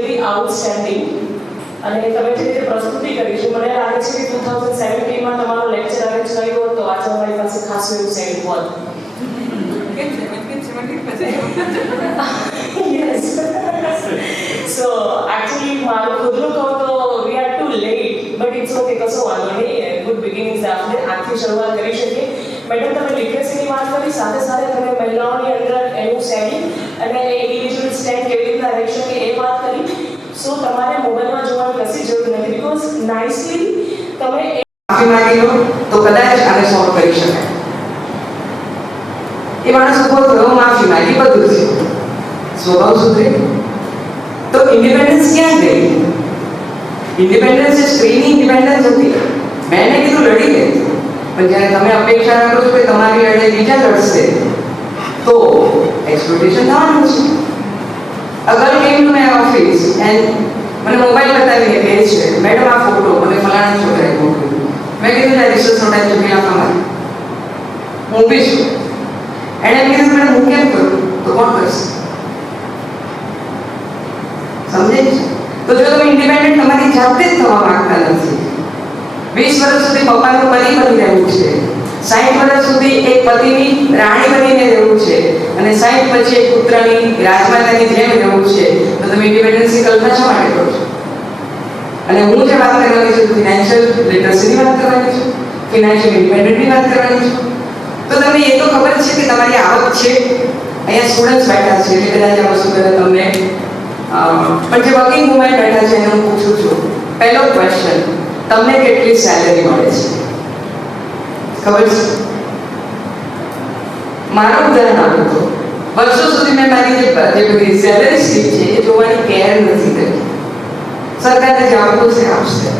Really outstanding. અને તમે જે રીતે પ્રસ્તુતિ કરી છે, મને લાગે છે કે 2017માં તમારો લેક્ચર અરેન્જ કર્યો હતો, આજે અમારી પાસે ખાસું એવું સેટ હોત. Yes. So actually મારું ખુદનું કહું તો we are too late, but it's okay, કશો વાંધો નહીં. ગુડ બિગિનિંગ્સ આપણે આજથી શરૂઆત કરી શકીએ. મેડમ, તમે લિટરસીની વાત કરી, સાથે સાથે તમે મહિલાઓની અંદર એનું સેટિંગ અને ઇન્ડિવિજ્યુઅલ સ્ટેન્ડ કેવી રીતના રહી શકે એ વાત કરી. સો તમારે મોબાઈલમાં જોવાની કશી જરૂર નથી, બીકોઝ નાઇસલી તમે માફી માંગી લો તો કદાચ આને સોલ્વ કરી શકાય. એ માણસ ઉભો થયો, માફી માંગી, બધું છે, સ્વભાવ સુધરે તો ઇન્ડિપેન્ડન્સ ક્યાં ગઈ? ઇન્ડિપેન્ડન્સ એ સ્ત્રીની ઇન્ડિપેન્ડન્સ હતી. મેં કીધું લડી લે, પણ જ્યારે તમે અપેક્ષા રાખો છો કે તમારી લડાઈ બીજા લડશે તો એક્સપ્લોટેશન થવાનું છે. અગર came to my office and મને મોબાઈલ બતાવીને કહે છે, મેડમ આ ફોટો મને ફલાણા છોકરાએ મોકલ્યો. મેં કીધું ના રિસર્ચ નોટ ચૂકી આપવા હું ઊભી છું. એણે એમ કીધું મેડમ હું કેમ કરું? તો કોણ કરશે? સમજે છે? તો જો તમે ઇન્ડિપેન્ડન્ટ તમારી જાતે જ થવા માંગતા નથી, 20 વર્ષ સુધી પપ્પાનું પતિ બની રહેવું છે, 60 વર્ષ સુધી એક પતિની રાણી બનીને રહેવું છે અને 60 પછી એક પુત્રની રાજમાતાની જેમ રહેવું છે, તો તમે ઇન્ડિપેન્ડન્સની કલ્પના શા માટે કરો છો? અને હું જે વાત કરવાની છું, ફિનાન્શિયલ લિટરસીની વાત કરવાની છું, ફિનાન્શિયલ ઇન્ડિપેન્ડન્ટની વાત કરવાની છું. તો તમને એ તો ખબર છે કે તમારી આવક છે. અહીંયા સ્ટુડન્ટ્સ બેઠા છે એટલે કદાચ આ વસ્તુ કરે તમને, પણ જે વર્કિંગ વુમેન બેઠા છે એને હું પૂછું છું, પહેલો ક્વેશ્ચન, તમને કેટલી સેલેરી મળે છે? ખબર છે? મારું ઉદાહરણ આપું તો વર્ષો સુધી મેં મારી જે બધી સેલેરી સ્લીપ છે એ જોવાની કેર નથી કરી. સરકારને જે આપવું છે આપશે,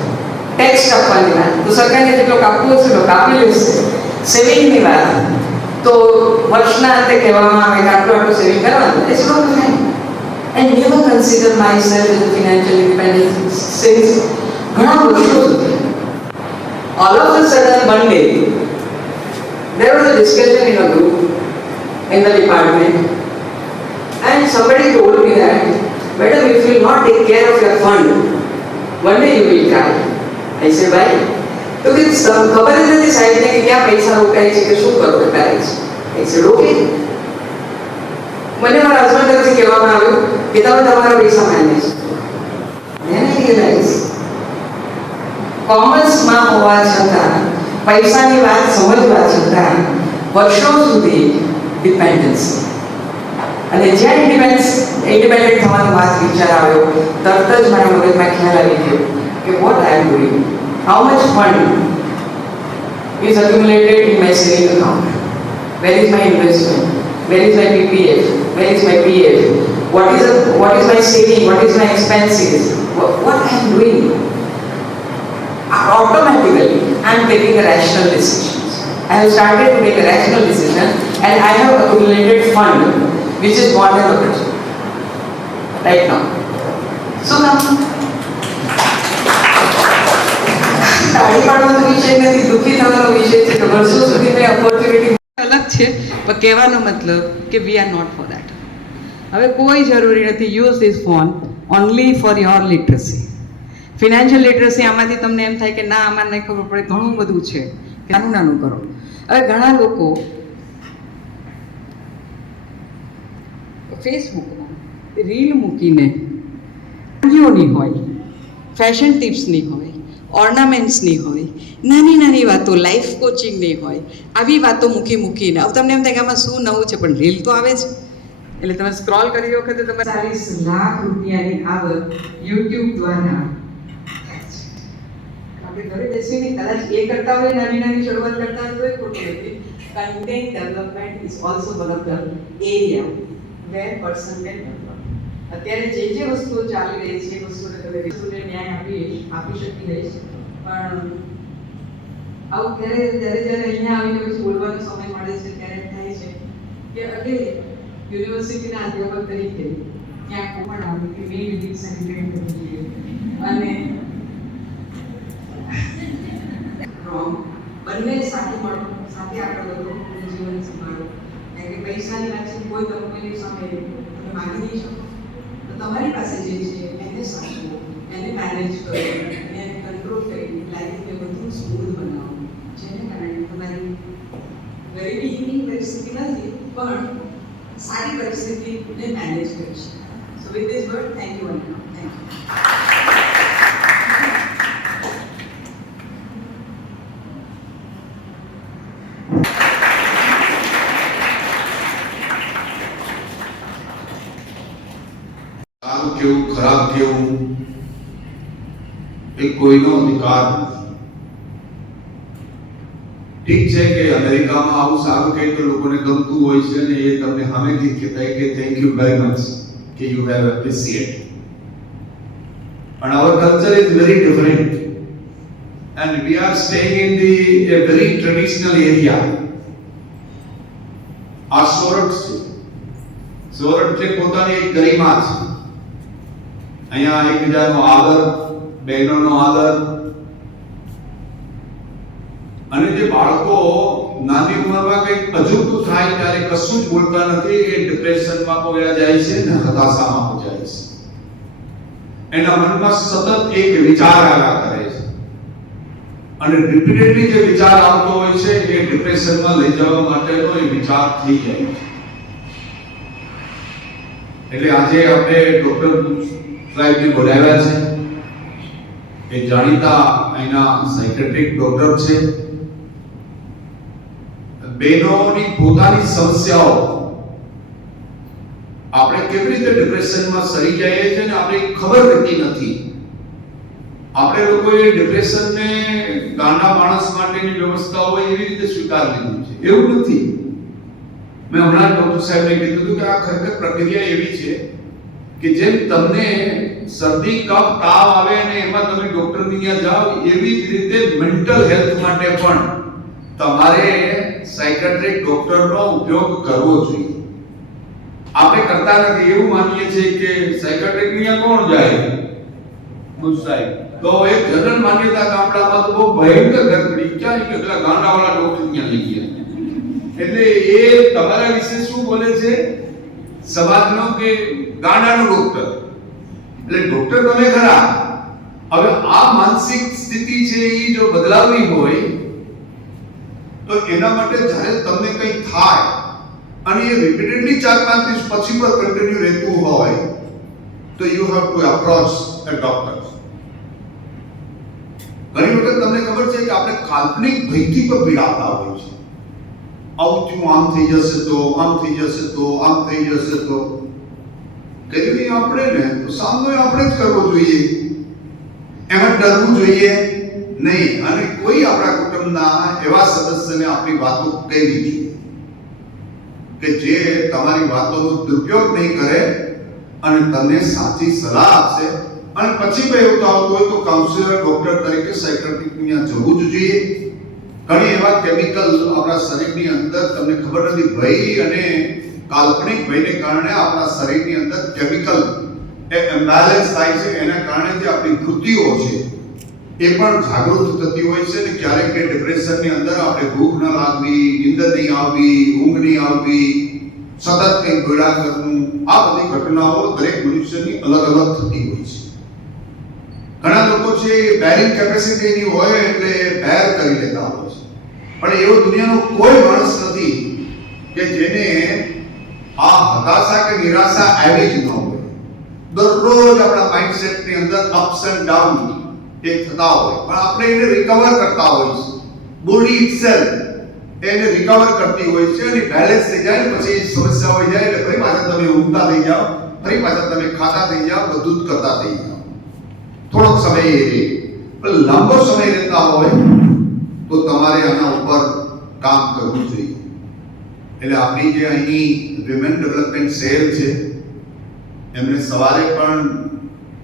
ટેક્સ કાપવાની વાત તો સરકારને જેટલો કાપવું હશે એટલો કાપી લેશે. સેવિંગની વાત તો વર્ષના અંતે કહેવામાં આવે કે આટલું આટલું સેવિંગ કરવાનું. It's not fine. I never consider myself as a financial independent since ઘણા વર્ષો સુધી. All of a sudden one day there was a discussion in a group in the department and somebody told me that madam, if you will not take care of your fund, one day you will cry. I said why? તો કે ખબર જ નથી સાહેબને કે ક્યાં પૈસા રોકાય છે કે શું કરવું કરે છે. I said okay. મને મારા હસબન્ડ તરફથી કહેવામાં આવ્યું કે તમે તમારા પૈસા મેનેજ કરો. Then I realized કોમર્સમાં હોવા છતાં, પૈસાની વાત સમજવા છતાં વર્ષો સુધી ડિપેન્ડન્સ, અને જ્યાં ઇન્ડિપેન્ડન્ટ થવાનો વાત વિચાર આવ્યો તરત જ મારા મગજમાં ખ્યાલ આવી ગયો કે what I am doing, how much fund is accumulated in my saving account, where is my investment, where is my PPF, where is my PF, what is my saving, what is my expenses, what I am doing. Automatically I am taking a rational decisions. I have started to take a rational decision and I have accumulated fund which is more than the budget right now. So now તાળી પાડવાનો વિષય નથી, દુઃખી થવાનો વિષય છે કે વર્ષો સુધી મેં ઓપોર્ચ્યુનિટી અલગ છે, પણ કહેવાનો મતલબ કે we are not for that. હવે કોઈ જરૂરી નથી, use this phone only for your literacy. Financial literacy આમાંથી તમને એમ થાય કે ના આમાં નહીં ખબર પડે, ઘણું બધું છે, નાનું નાનું કરો. હવે ઘણા લોકો ફેસબુકમાં રીલ મૂકીને ની હોય, ફેશન ટિપ્સની હોય, ઓર્નામેન્ટ્સની હોય, નાની નાની વાતો, લાઈફ કોચિંગની હોય, આવી વાતો મૂકીને હવે તમને એમ થાય કે આમાં શું નવું છે, પણ રીલ તો આવે છે. એટલે તમે સ્ક્રોલ કરી વખતે તમે 40 લાખ રૂપિયાની આવક યુટ્યુબ દ્વારા આપણે ઘરે બેસીને કદાચ એ કરતા હોય, નાની નાની શરૂઆત કરતા હોય તો એ ખોટી નથી. Content development is also one of the area where person can develop. અત્યારે જે વસ્તુઓ ચાલી રહી છે એ વસ્તુને તમે વસ્તુને ન્યાય આપી શકી રહીશ, પણ આવું ત્યારે અહીંયા આવીને પછી બોલવાનો સમય મળે છે ત્યારે એમ થાય છે કે અગે યુનિવર્સિટીના અધ્યાપક તરીકે ક્યાંક પણ આવી કે મે વિધિ સેલિબ્રેટ કરવી જોઈએ અને બંને સાથે મળો, સાથે આગળ વધો અને જીવન સંભાળો. કારણ કે પૈસાની વાત છે, કોઈ તમે કોઈની સામે તમે માગી નહીં શકો, તો તમારી પાસે જે છે એને મેનેજ કરો અને કંટ્રોલ કરીને લાઈફને વધુ સ્મૂથ બનાવો, જેને કારણે તમારી ગરીબીની પરિસ્થિતિ નથી પણ સારી પરિસ્થિતિને મેનેજ કરી શકાય. સો with this word, thank you one thank you. સારું કેવું ખરાબ કેવું એ કોઈનો અધિકાર નથી. ઠીક છે કે અમેરિકામાં આવું સારું કહે તો લોકોને ગમતું હોય છે ને એ તમને સામેથી કહેતા કે થેન્ક યુ વેરી મચ કે યુ હેવ એપ્રિશિએટ. પણ our culture is very different and we are staying in a very traditional area. આ સોરઠ છે. સોરઠ છે પોતાની એક ગરિમા છે. અહીંયા એકબીજાનો આદર, બહેનોનો આદર, અને જે બાળકો નાની ઉંમરમાં કંઈક અજુગતું થાય ત્યારે કશું જ બોલતા નથી, એ ડિપ્રેશનમાં પોયા જાય છે ને હતાશામાં પોયા છે. એના મનમાં સતત એક વિચાર આવ્યા કરે છે અને રિપીટેડલી જે વિચાર આવતો હોય છે એ ડિપ્રેશનમાં લઈ જવા માટેનો એ વિચાર થઈ જાય છે. એટલે આજે આપણે ડોક્ટર સાહેબને બોલાવ્યા છે. એ જાણીતા અહીંના સાયકેટ્રિક ડોક્ટર છે. બહેનોની પોતાની સમસ્યાઓ, આપણે કેવી રીતે ડિપ્રેશનમાં સરી જઈએ છીએ ને આપણે ખબર રહેતી નથી. આપણે લોકોએ ડિપ્રેશનને ગાંડા માણસ માટેની વ્યવસ્થા હોય એવી રીતે સ્વીકારી લીધું છે. એવું નથી. મેં હમણાં ડોક્ટર સાહેબને કીધું હતું કે આ ખરેખર પ્રક્રિયા એવી છે કે જેમ તમને શરદી, કફ, તાવ આવે ને એમાં તમે ડોક્ટરની ત્યાં જાઓ, એવી જ રીતે મેન્ટલ હેલ્થ માટે પણ તમારે સાયકેટ્રિક ડોક્ટરનો ઉપયોગ કરવો જોઈએ. આપણે કરતા નથી. એવું માનીએ છીએ કે સાયકેટ્રિક ત્યાં કોણ જાય? બુશ સાહેબ. તો એક જનરલ માન્યતા ગામડામાં તો બહુ ભયંકર ગરબડી, ક્યાં કે પેલા ગાંડાવાળા ડોક્ટર ત્યાં લઈ ગયા. એટલે એ તમારા વિશે શું બોલે છે સમાજનો કે ગાંડાનો ડોક્ટર. એટલે ડોક્ટર તમે ખરા. હવે આ માનસિક સ્થિતિ છે એ જો બદલાવવી હોય તો એના માટે જ્યારે તમને કંઈ થાય અને એ રિપીટેડલી 4-5 દિવસ પછી પણ કન્ટિન્યુ રહેતું હોય તો you have to approach a doctor. ઘણી વખત તમને ખબર છે કે આપણે કાલ્પનિક ભયથી પણ પીડાતા હોય છે. આવું થયું, આમ થઈ જશે તો, આમ થઈ જશે તો, આમ થઈ જશે તો. કઈ આપણે ને તો સામનો આપણે જ કરવો જોઈએ, એમાં ડરવું જોઈએ નહીં. અને કોઈ આપણા કુટુંબના એવા સદસ્યને આપણી વાતો કહેવી જોઈએ કે જે તમારી વાતોનો દુરુપયોગ નહીં કરે અને તમને સાચી સલાહ આપશે. અને પછી પણ એવું આવતું હોય તો કાઉન્સિલર, ડોક્ટર તરીકે સાયકેટ્રિક ત્યાં જવું જ જોઈએ. ઘણી એવા કેમિકલ આપણા શરીરની અંદર તમને ખબર નથી, ભય અને કાલ્પનિક ભયને કારણે આપણા શરીરની અંદર કેમિકલ એ ઇમ્બેલેન્સ થાય છે. એના કારણે જે આપણી કૃતિઓ છે એ પણ જાગૃત થતી હોય છે ને ક્યારેક કે ડિપ્રેશનની અંદર આપણે ભૂખ ન લાગવી, નીંદર નહીં આવવી, ઊંઘ નહીં આવવી, સતત કંઈક ગોળા કરવું, આ બધી ઘટનાઓ દરેક મનુષ્યની અલગ અલગ થતી હોય છે. ઘણા લોકો છે બેરિંગ કેપેસિટીની હોય એટલે બેર કરી લેતા હોય છે. પણ એવો દુનિયાનો કોઈ માણસ નથી કે જેને આ હતાશા કે નિરાશા આવી જ ન હોય. દરરોજ આપણા માઇન્ડસેટની અંદર અપ્સ એન્ડ ડાઉન એ થતા હોય, પણ આપણે એને રિકવર કરતા હોય છે. બોડી ઇટસેલ્ફ એને રિકવર કરતી હોય છે અને બેલેન્સ થઈ જાય ને પછી સમસ્યા હોય જાય એટલે ફરી પાછા તમે ઊંઘતા થઈ જાઓ, ફરી પાછા તમે ખાતા થઈ જાઓ, બધું જ કરતા થઈ જાઓ. થોડોક સમય એ રહે, પણ લાંબો સમય રહેતા હોય તો તમારે આના ઉપર કામ કરવું જોઈએ. એટલે આપણી જે અહીંની વિમેન ડેવલપમેન્ટ સેલ છે એમણે સવારે પણ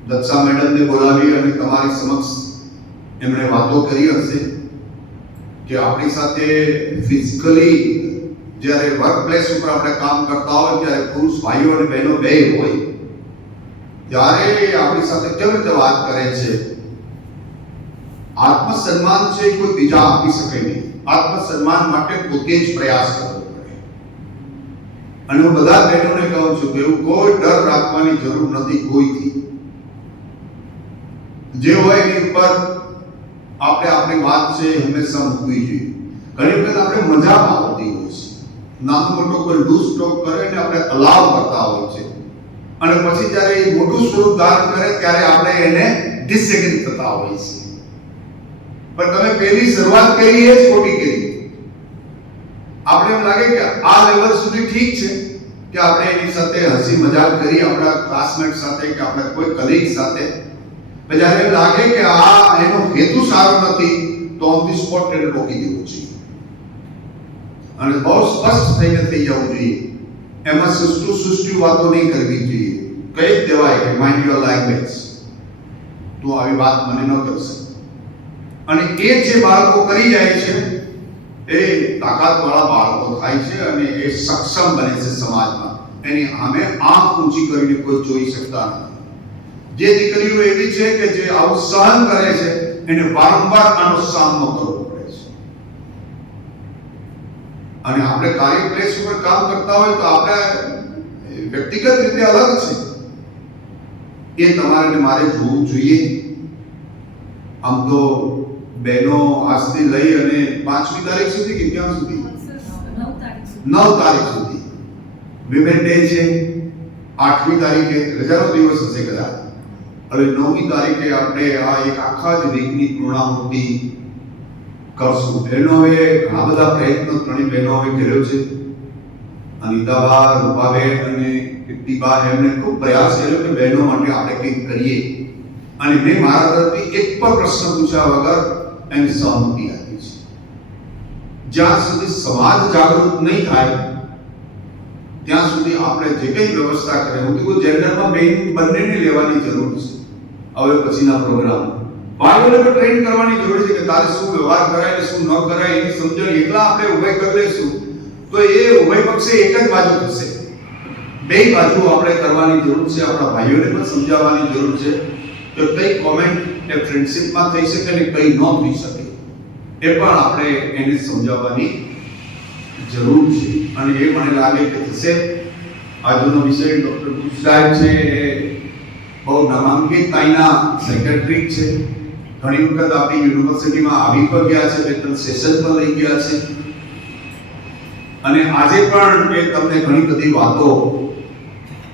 દક્ષા મેડમને બોલાવી અને તમારી સમક્ષ એમણે વાતો કરી હશે કે આપણી સાથે ફિઝિકલી જ્યારે વર્ક પ્લેસ ઉપર આપણે કામ કરતા હોય ત્યારે પુરુષ ભાઈઓ અને બહેનો બે હોય ત્યારે આપણી સાથે કેવી રીતે વાત કરે છે. આત્મસન્માન છે કોઈ બીજા આપી શકે નહીં. આત્મસન્માન માટે પોતે જ પ્રયાસ કરવો પડે. અને હું બધા બહેનોને કહું છું કે એવું કોઈ ડર રાખવાની જરૂર નથી કોઈથી. જે હોય એની ઉપર આપણે આપણી વાત છે એ હંમેશા મૂકવી જોઈએ. ઘણી વખત આપણે મજામાં આવતી હોય છે, નાનો મોટો કોઈ લૂઝ ટોક કરે ને આપણે અલાવ કરતા હોય છે, અને પછી જ્યારે એ મોટું સ્વરૂપ ધારણ કરે ત્યારે આપણે એને ડિસએગ્રી થતા હોય છે. પણ તમે પહેલી શરૂઆત કરી એ જ ખોટી કરી. આપણે એમ લાગે કે આ લેવલ સુધી ઠીક છે કે આપણે એની સાથે હસી મજાક કરી, આપણા ક્લાસમેટ સાથે કે આપણા કોઈ કલીગ સાથે, પણ જ્યારે એમ લાગે કે આ એનો હેતુ સારો નથી તો ઓન ધી સ્પોટ એને રોકી દેવું જોઈએ અને બહુ સ્પષ્ટ થઈને થઈ જવું જોઈએ. એમાં સુસ્તી વાતો નહીં કરવી જોઈએ. કહી જ દેવાય કે માઇન્ડ યોર લેંગ્વેજ, તું આવી વાત મને ન કરશે. અને એ જે બાળકો કરી જાય છે એ તાકાતવાળા બાળકો થાય છે અને એ સક્ષમ બને છે સમાજમાં. એની સામે આંખ ઊંચી કરીને કોઈ જોઈ શકતા નથી. જે દીકરીઓ એવી છે કે જે આવું સહન કરે છે એને વારંવાર આનો સામનો કરવો પડે છે. અને આપણે કાર્યપ્લેસ ઉપર કામ કરતા હોય તો આપણે વ્યક્તિગત રીતે અલગ છે, એ તમારે ને મારે જોવું જોઈએ. આમ તો બહેનો આજથી લઈ અને 5મી તારીખ સુધી કે ક્યાં સુધી 9 તારીખ સુધી વિમેન ડે છે. 8મી તારીખે રજાનો દિવસ હશે કદાચ. હવે 9મી તારીખે આપણે આ એક આખા જ વીકની પૂર્ણાહુતિ કરશું. બહેનોએ ઘણા બધા પ્રયત્નો ત્રણેય બહેનોએ કર્યો છે. અનિતાબા, રૂપાબેન અને કીર્તિબા, એમણે ખૂબ પ્રયાસ કર્યો કે બહેનો માટે આપણે કંઈક કરીએ. અને મેં મારા તરફથી એક પણ પ્રશ્ન પૂછ્યા વગર એની સહમતિ આપી છે. જ્યાં સુધી સમાજ જાગૃત નહીં થાય ત્યાં સુધી આપણે જે કંઈ વ્યવસ્થા કરે, હું તો જેન્ડરમાં બંનેને લેવાની જરૂર છે. હવે પછીના પ્રોગ્રામ ભાઈઓને પણ ટ્રેન કરવાની જરૂર છે કે તારે શું વ્યવહાર કરાય ને શું ન કરાય એની સમજણ એકલા આપણે ઉભય કરી લઈશું તો એ ઉભય પક્ષે એક જ બાજુ થશે. બે બાજુ આપણે કરવાની જરૂર છે. આપણા ભાઈઓને પણ સમજાવવાની જરૂર છે કે કઈ કોમેન્ટ એ ફ્રેન્ડશિપમાં થઈ શકે ને કઈ ન થઈ શકે, એ પણ આપણે એને સમજાવવાની જરૂર છે. અને એ મને લાગે કે થશે. આજનો વિષય ડોક્ટર બુશ સાહેબ છે, એ બહુ નામાંકિત તાઈના સેક્રેટરી છે. ઘણી વખત આપણી યુનિવર્સિટીમાં આવી પણ ગયા છે, બે ત્રણ સેશન પણ લઈ ગયા છે. અને આજે પણ એ તમને ઘણી બધી વાતો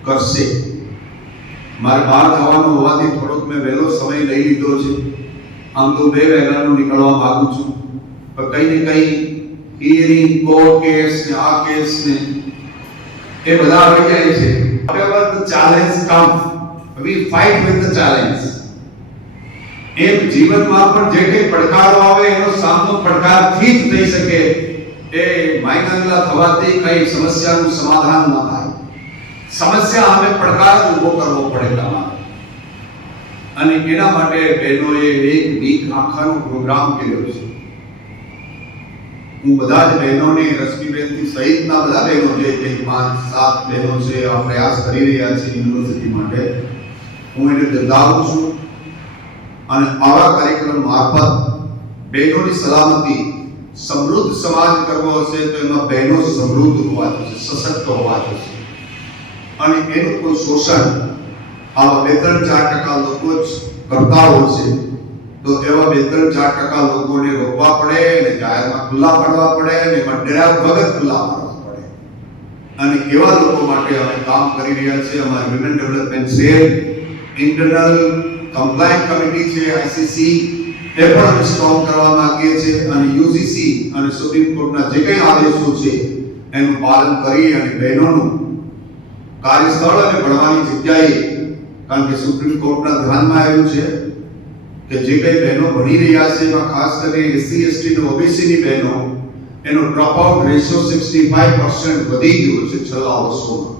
કરશે. મારે બહાર જવાનું હોવાથી થોડોક મેં વહેલો સમય લઈ લીધો છે. આમ તો 2 વાગ્યાનું નીકળવા માંગુ છું, પણ કંઈ ને કંઈ હિયરિંગ, કોર્ટ કેસ ને આ કેસ ને એ બધા આવી જાય છે. However the challenge comes, we fight with the challenge. એમ જીવનમાં પણ જે કંઈ પડકારો આવે એનો સામનો પડકારથી જ થઈ શકે. એ માયનગલા થવાથી કઈ સમસ્યાનું સમાધાન ન થાય. સમસ્યા સામે પડકાર ઊભો કરવો પડે તમારે. અને એના માટે બહેનોએ 1 વીક આખાનો પ્રોગ્રામ કર્યો છે. હું બધા જ બહેનોને, રશ્મિબેનથી સહિતના બધા બહેનો જે 5-7 બહેનો છે આ પ્રયાસ કરી રહ્યા છે યુનિવર્સિટી માટે, હું એને બિરદાવું છું. અને આવા કાર્યક્રમ મારફત બહેનોની સલામતી, સમૃદ્ધ સમાજ કરવો હશે તો એમાં બહેનો સમૃદ્ધ હોવા જોઈએ, સશક્ત હોવા જોઈએ. અને એનું કોઈ શોષણ આવા 2-4% લોકો જ કરતા હોય છે, તો એવા 2-4% લોકોને રોકવા પડે અને જાહેરમાં ખુલ્લા પાડવા પડે અને એમાં ડર્યા વગર ખુલ્લા પાડવા પડે. અને એવા લોકો માટે અમે કામ કરી રહ્યા છીએ. અમારી women development cell, internal compliant committee છે ICC, એ પણ અમે સ્ટ્રોંગ કરવા માંગીએ છીએ. અને UGC અને સુપ્રીમ કોર્ટના જે કંઈ આદેશો છે એનું પાલન કરી અને બહેનોનું કાર્યસ્થળ અને ભણવાની જગ્યાએ, કારણ કે સુપ્રીમ કોર્ટના ધ્યાનમાં આવ્યું છે કે જે કંઈ બહેનો ભણી રહ્યા છે એમાં ખાસ કરીને SC ST અને OBC ની બહેનો, એનો ડ્રોપ આઉટ રેશિયો 65% વધી ગયો છે છેલ્લા વર્ષોમાં.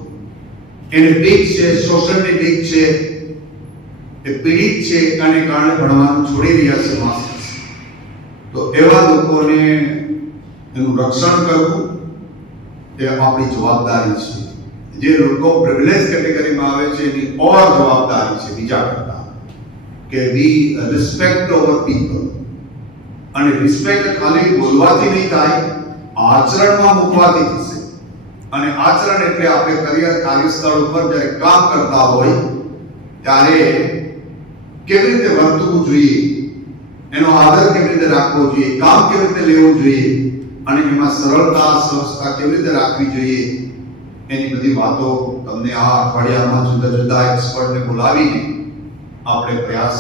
એને પીક છે, શોષણની પીક છે, એ પીડિત છે અને કારણે ભણવાનું છોડી રહ્યા છે માસ્ટર્સ. તો એવા લોકોને એનું રક્ષણ કરવું એ આપણી જવાબદારી છે. જે લોકો પ્રિવિલેજ કેટેગરીમાં આવે છે એની ઓર જવાબદારી છે બીજા કરતા, કે વી રિસ્પેક્ટ અવર પીપલ. અને રિસ્પેક્ટ ખાલી બોલવાથી નહીં થાય, આચરણમાં મૂકવાથી થશે. અને આચરણ એટલે આપણે કાર્યસ્થળ ઉપર જ્યારે કામ કરતા હોય ત્યારે કેવી રીતે વર્તવું જોઈએ, એનો આદર કેવી રીતે રાખવો જોઈએ, કામ કેવી રીતે લેવું જોઈએ અને એમાં સરળતા સહજતા કેવી રીતે રાખવી જોઈએ, એની બધી વાતો તમને આ અઠવાડિયામાં જુદા જુદા એક્સપર્ટને બોલાવીને આપણે પ્રયાસ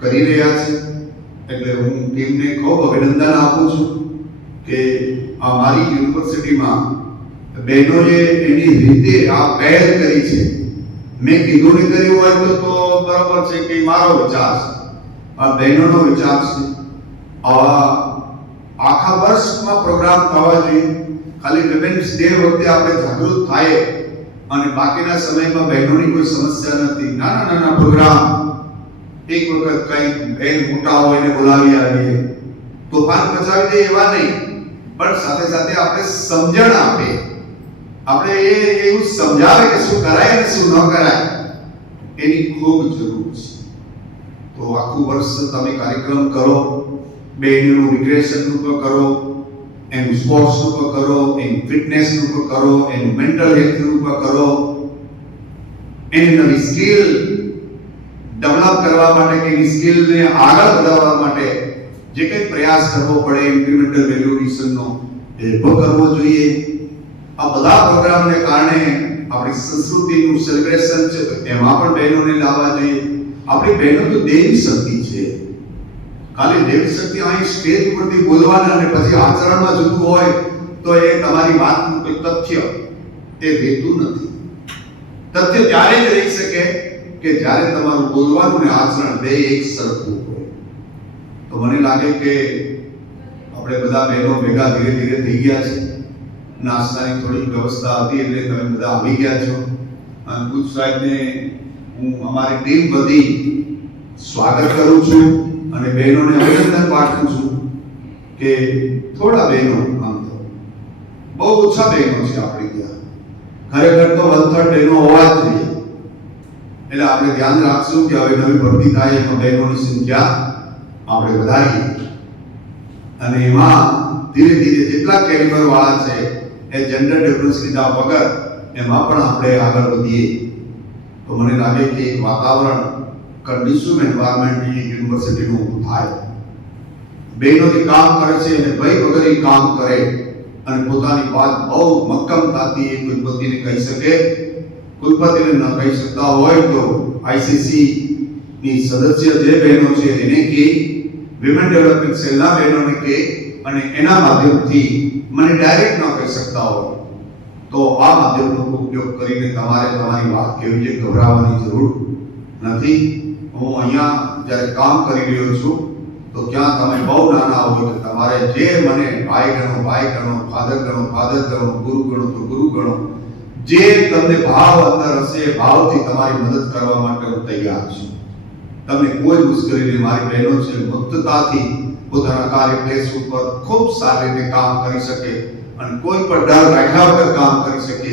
કરી રહ્યા છે. એટલે હું ટીમને ખૂબ અભિનંદન આપું છું કે આ મારી યુનિવર્સિટીમાં બહેનોએ એની રીતે આ પહેલ કરી છે. મેં કીધું ને કર્યું હોય તો બરાબર છે કે મારો વિચાર છે, આ બહેનોનો વિચાર છે. આવા આખા વર્ષમાં પ્રોગ્રામ થવા જોઈએ. ખાલી વિમેન્સ ડે વખતે આપણે જાગૃત થાય અને બાકીના સમયમાં બહેનોની કોઈ સમસ્યા નથી. નાના નાના પ્રોગ્રામ, એક વખત કઈ બહેન મોટા હોય એને બોલાવી આવીએ, તોફાન મચાવી દે એવા નહીં, પણ સાથે સાથે આપણે સમજણ આપીએ, આપણે એવું સમજાવે કે શું કરાય અને શું ન કરાય, એની ખૂબ જરૂર છે. તો આખું વર્ષ તમે કાર્યક્રમ કરો, બહેનોનું રિક્રિએશનનું પણ કરો, એનું સ્પોર્ટ્સનું પણ કરો, એનું ફિટનેસનું પણ કરો, એનું મેન્ટલ હેલ્થનું પણ કરો, એની નવી સ્કિલ ડેવલપ કરવા માટે કે એની સ્કિલને આગળ વધારવા માટે જે કંઈ પ્રયાસ કરવો પડે ઇન્ક્રીમેન્ટલ વેલ્યુ એડિશનનો એ પણ કરવો જોઈએ. આ બધા પ્રોગ્રામને કારણે આપણી સંસ્કૃતિનું સેલિબ્રેશન છે તો એમાં પણ બહેનોને લાવવા જોઈએ. આપણી બહેનો તો દેવી શક્તિ છે. ખાલી દેવી શક્તિ અહીં સ્ટેજ ઉપરથી બોલવાના અને પછી આચરણમાં જતું હોય તો એ તમારી વાતનું કોઈ તથ્ય તે રહેતું નથી. તથ્ય ત્યારે જ રહી શકે કે જ્યારે તમારું બોલવાનું ને આચરણ બે એક સરખું હોય. તો મને લાગે કે આપણે બધા બહેનો ભેગા ધીરે ધીરે થઈ ગયા છે. નાસ્તાની થોડી વ્યવસ્થા હતી એટલે તમે બધા આવી ગયા છો. અંકુશ સાહેબને હું અમારી ટીમ બધી સ્વાગત કરું છું અને બહેનોને અભિનંદન પાઠવું છું કે થોડા બહેનો, આમ તો બહુ ઓછા બહેનો છે આપણી ત્યાં, ખરેખર તો 1/3 બહેનો હોવા જ જોઈએ. એટલે આપણે ધ્યાન રાખશું કે હવે નવી ભરતી થાય એમાં બહેનોની સંખ્યા આપણે વધારીએ અને એમાં ધીરે ધીરે જેટલા કેલિબર વાળા છે એ જેન્ડર ડિફરન્સ લીધા વગર એમાં પણ આપણે આગળ વધીએ તો મને લાગે કે એક વાતાવરણ, કન્ડ્યુસિવ એન્વાયરમેન્ટ યુનિવર્સિટીનું ઊભું થાય. બહેનો જે કામ કરે છે અને ભય વગર એ કામ કરે અને પોતાની વાત બહુ મક્કમતાથી એ કુલપતિને કહી શકે. કુલપતિને ન કહી શકતા હોય તો આઈસીસી ની સદસ્ય જે બહેનો છે એને કે, વિમેન ડેવલપમેન્ટ સેલના બહેનોને કે અને એના માધ્યમથી મને ડાયરેક્ટ ન કહી શકતા હોય તો આ માધ્યમનો ઉપયોગ કરીને તમારે તમારી વાત કહેવી છે. ગભરાવાની જરૂર નથી. હું અહીંયા જ્યારે કામ કરી રહ્યો છું તો ક્યાં તમે બહુ નાના હોય તો તમારે જે મને ભાઈ ગણો, ફાધર ગણો, ગુરુ ગણો તો ગુરુ ગણો, જે તમને ભાવ અંદર હશે એ ભાવથી તમારી મદદ કરવા માટે હું તૈયાર છું. તમને કોઈ મુશ્કેલી નહીં. મારી બહેનો છે મુક્તતાથી પોતાના કાર્યપ્લેસ ઉપર ખૂબ સારી રીતે કામ કરી શકે અને કોઈ પણ ડર રાખ્યા વગર કામ કરી શકે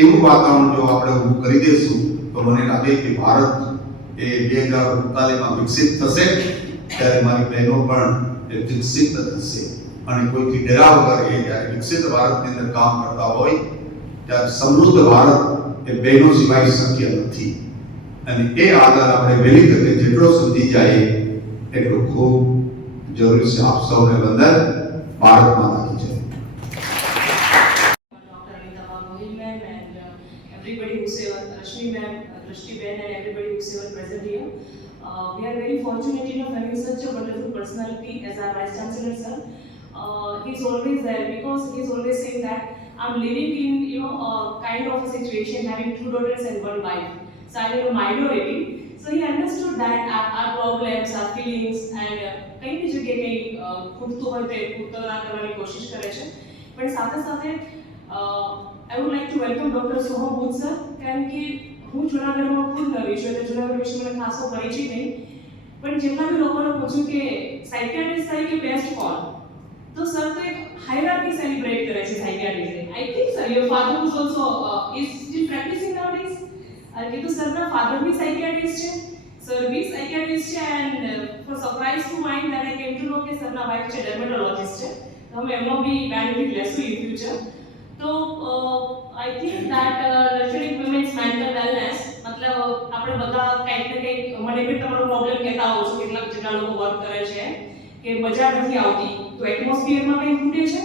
એવું વાતાવરણ જો આપણે ઊભું કરી દઈશું તો મને લાગે કે ભારત એ 2047માં વિકસિત થશે. ત્યારે મારી બહેનો પણ એ વિકસિત થશે અને કોઈથી ડરા વગર એ જ્યારે વિકસિત ભારતની અંદર કામ કરતા હોય ત્યારે સમૃદ્ધ ભારત એ બહેનો સિવાય શક્ય નથી. અને એ આધાર આપણે વહેલી તકે જેટલો સમજી જાય એટલો ખૂબ જરૂરી છે. આપ સૌને વંદન. ભારત માતા કી જય. Dr. Anita Mohil ma'am and everybody who's here, Rashmi ma'am, Drishti Ben and everybody who's here present here. We are very fortunate enough having such a wonderful personality as our Vice Chancellor sir. He's always there because he's always saying that I'm living in a kind of a situation having 2 daughters and 1 wife. So I'm in a minority. So he understood that our problems, our feelings and કઈ બી જગ્યાએ કંઈ ખૂટતું હોય તો એ પૂર્તતા કરવાની કોશિશ કરે છે. પણ સાથે સાથે I would like to welcome Dr. Soham Booth sir, કારણ કે હું જૂનાગઢમાં ખુદ નવી છું એટલે જૂનાગઢ વિશે મને ખાસો પરિચય નહીં. પણ જેટલા બી લોકોને પૂછ્યું કે સાયકિયાટ્રિસ્ટ તરીકે બેસ્ટ કોણ, તો સર તો એક હાયરાર્કી સેલિબ્રેટ કરે છે સાયકિયાટ્રિસ્ટને. I think sir your father was also is still practising nowadays. કીધું સરના ફાધર બી સાયકિયાટ્રિસ્ટ છે, સર બી સાયકિયાટ્રિસ્ટ છે and for surprise to mind that I came to નો કે સરના વાઇફ છે ડર્મેટોલોજિસ્ટ છે. તો અમે એમનો બી બેનિફિટ લેશું ઇન ફ્યુચર. તો I think that nurturing women's mental wellness મતલબ મતલબ આપણે બધા કંઈક ને કંઈક મને બી તમારો પ્રોબ્લેમ કહેતા હોવ છો કેટલાક જેટલા લોકો વર્ક કરે છે કે મજા નથી આવતી તો એટમોસ્ફિયરમાં કંઈ ખૂટે છે,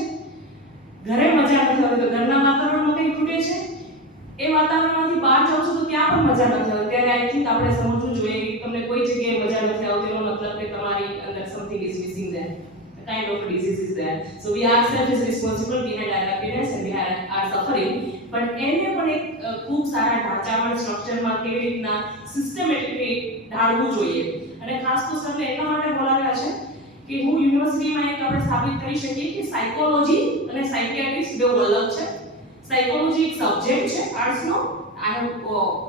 ઘરે મજા નથી આવતી તો ઘરના વાતાવરણમાં કંઈ ખૂટે છે, એ વાતાવરણમાંથી બહાર જાઓ છો તો ત્યાં પણ મજા નથી આવતી. ત્યારે આઈ થિંક આપણે સમજવું જોઈએ કે તમને કોઈ જગ્યાએ મજા નથી આવતી એનો મતલબ કે તમારી અંદર something is missing there, kind of disease is there. So we ourselves is responsible. We had diabetes and we are suffering. But એને પણ એક ખૂબ સારા ઢાંચામાં સ્ટ્રક્ચરમાં કેવી રીતના સિસ્ટમેટિકલી ઢાળવું જોઈએ. અને ખાસ તો સરને એટલા માટે બોલાવ્યા છે કે હું યુનિવર્સિટીમાં એક આપણે સાબિત કરી શકીએ કે સાયકોલોજી અને સાયકિયાટ્રિસ્ટ બે અલગ છે. સાયકોલોજી એક સબ્જેક્ટ છે આર્ટ્સનો, I have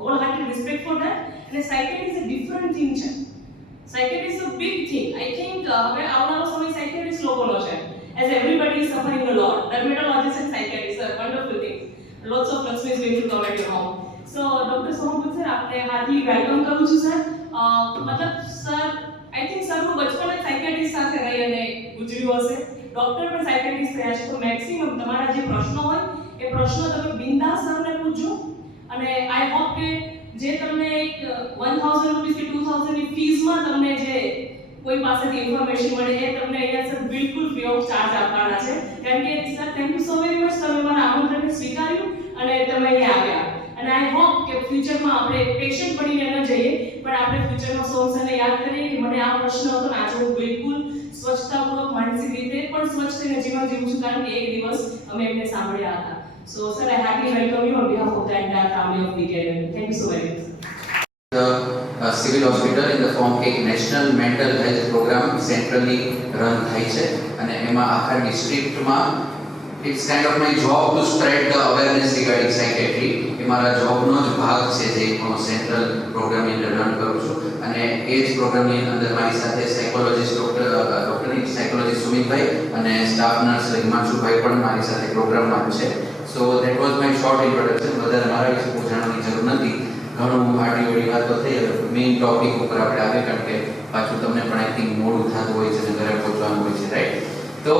whole hearted respect for that, અને psychiatry is a different thing છે. Psychiatry is a big thing. I think હવે આવનારો સમય psychiatrist લોકોનો છે. As everybody is suffering a lot. Dermatologists and psychiatrists are wonderful things. Lots of Lakshmi is going to come at your home. So Dr. Somankut sir, આપને હાર્ટલી welcome કરું છું sir. મતલબ sir, I think સરનું બચપન જ psychiatrist સાથે રહી અને ગુજર્યું હશે. Doctor પણ સાયકિયાટ્રિસ્ટ થયા છે તો મેક્સિમમ તમારા જે પ્રશ્નો હોય એ પ્રશ્નો તમે બિંદાસ સરને પૂછજો. અને આઈ હોપ કે જે તમને એક 1000 રૂપીસ કે 2000 ની ફીસમાં તમને જે કોઈ પાસેથી ઇન્ફોર્મેશન મળે એ તમને અહીંયા સર બિલકુલ ફ્રી ઓફ ચાર્જ આપવાના છે. કારણ કે sir thank you so very much, તમે મારા આમંત્રણને સ્વીકાર્યું અને તમે અહીંયા આવ્યા. અને આઈ હોપ કે ફ્યુચરમાં આપણે પેશન્ટ બનીને ન જઈએ પણ આપણે ફ્યુચરમાં સોલ્યુશનને યાદ કરીએ કે મને આ પ્રશ્ન હતો ને આજે હું બિલકુલ સ્વચ્છતાપૂર્વક માનસિક રીતે પણ સ્વચ્છ થઈને જીવન જીવું છું કારણ કે એક દિવસ અમે એમને સાંભળ્યા હતા. So sir, I happily welcome you on behalf of the entire family of BKM. Thank you so very much. The civil hospital in the form એક national mental health programme centrally run થાય છે અને એમાં આખા ડિસ્ટ્રિક્ટમાં it's kind of my job to spread the awareness regarding psychiatry. એ મારા જોબનો જ ભાગ છે જે હું સેન્ટ્રલ પ્રોગ્રામની અંદર રન કરું છું. અને એ જ પ્રોગ્રામની અંદર મારી સાથે સાયકોલોજીસ્ટ ડૉક્ટરની સાયકોલોજીસ્ટ સુમિતભાઈ અને સ્ટાફ નર્સ હિમાંશુભાઈ પણ મારી સાથે પ્રોગ્રામમાં છે. So that was my short introduction. વધારે મારા વિશે બહુ જાણવાની જરૂર નથી. ઘણું આડી વાતો થઈ. મેઇન ટોપિક ઉપર આપણે આવે કારણ કે પાછું તમને પણ આઈ થિંક મોડું થતું હોય છે અને ઘરે પહોંચવાનું હોય છે, રાઈટ? તો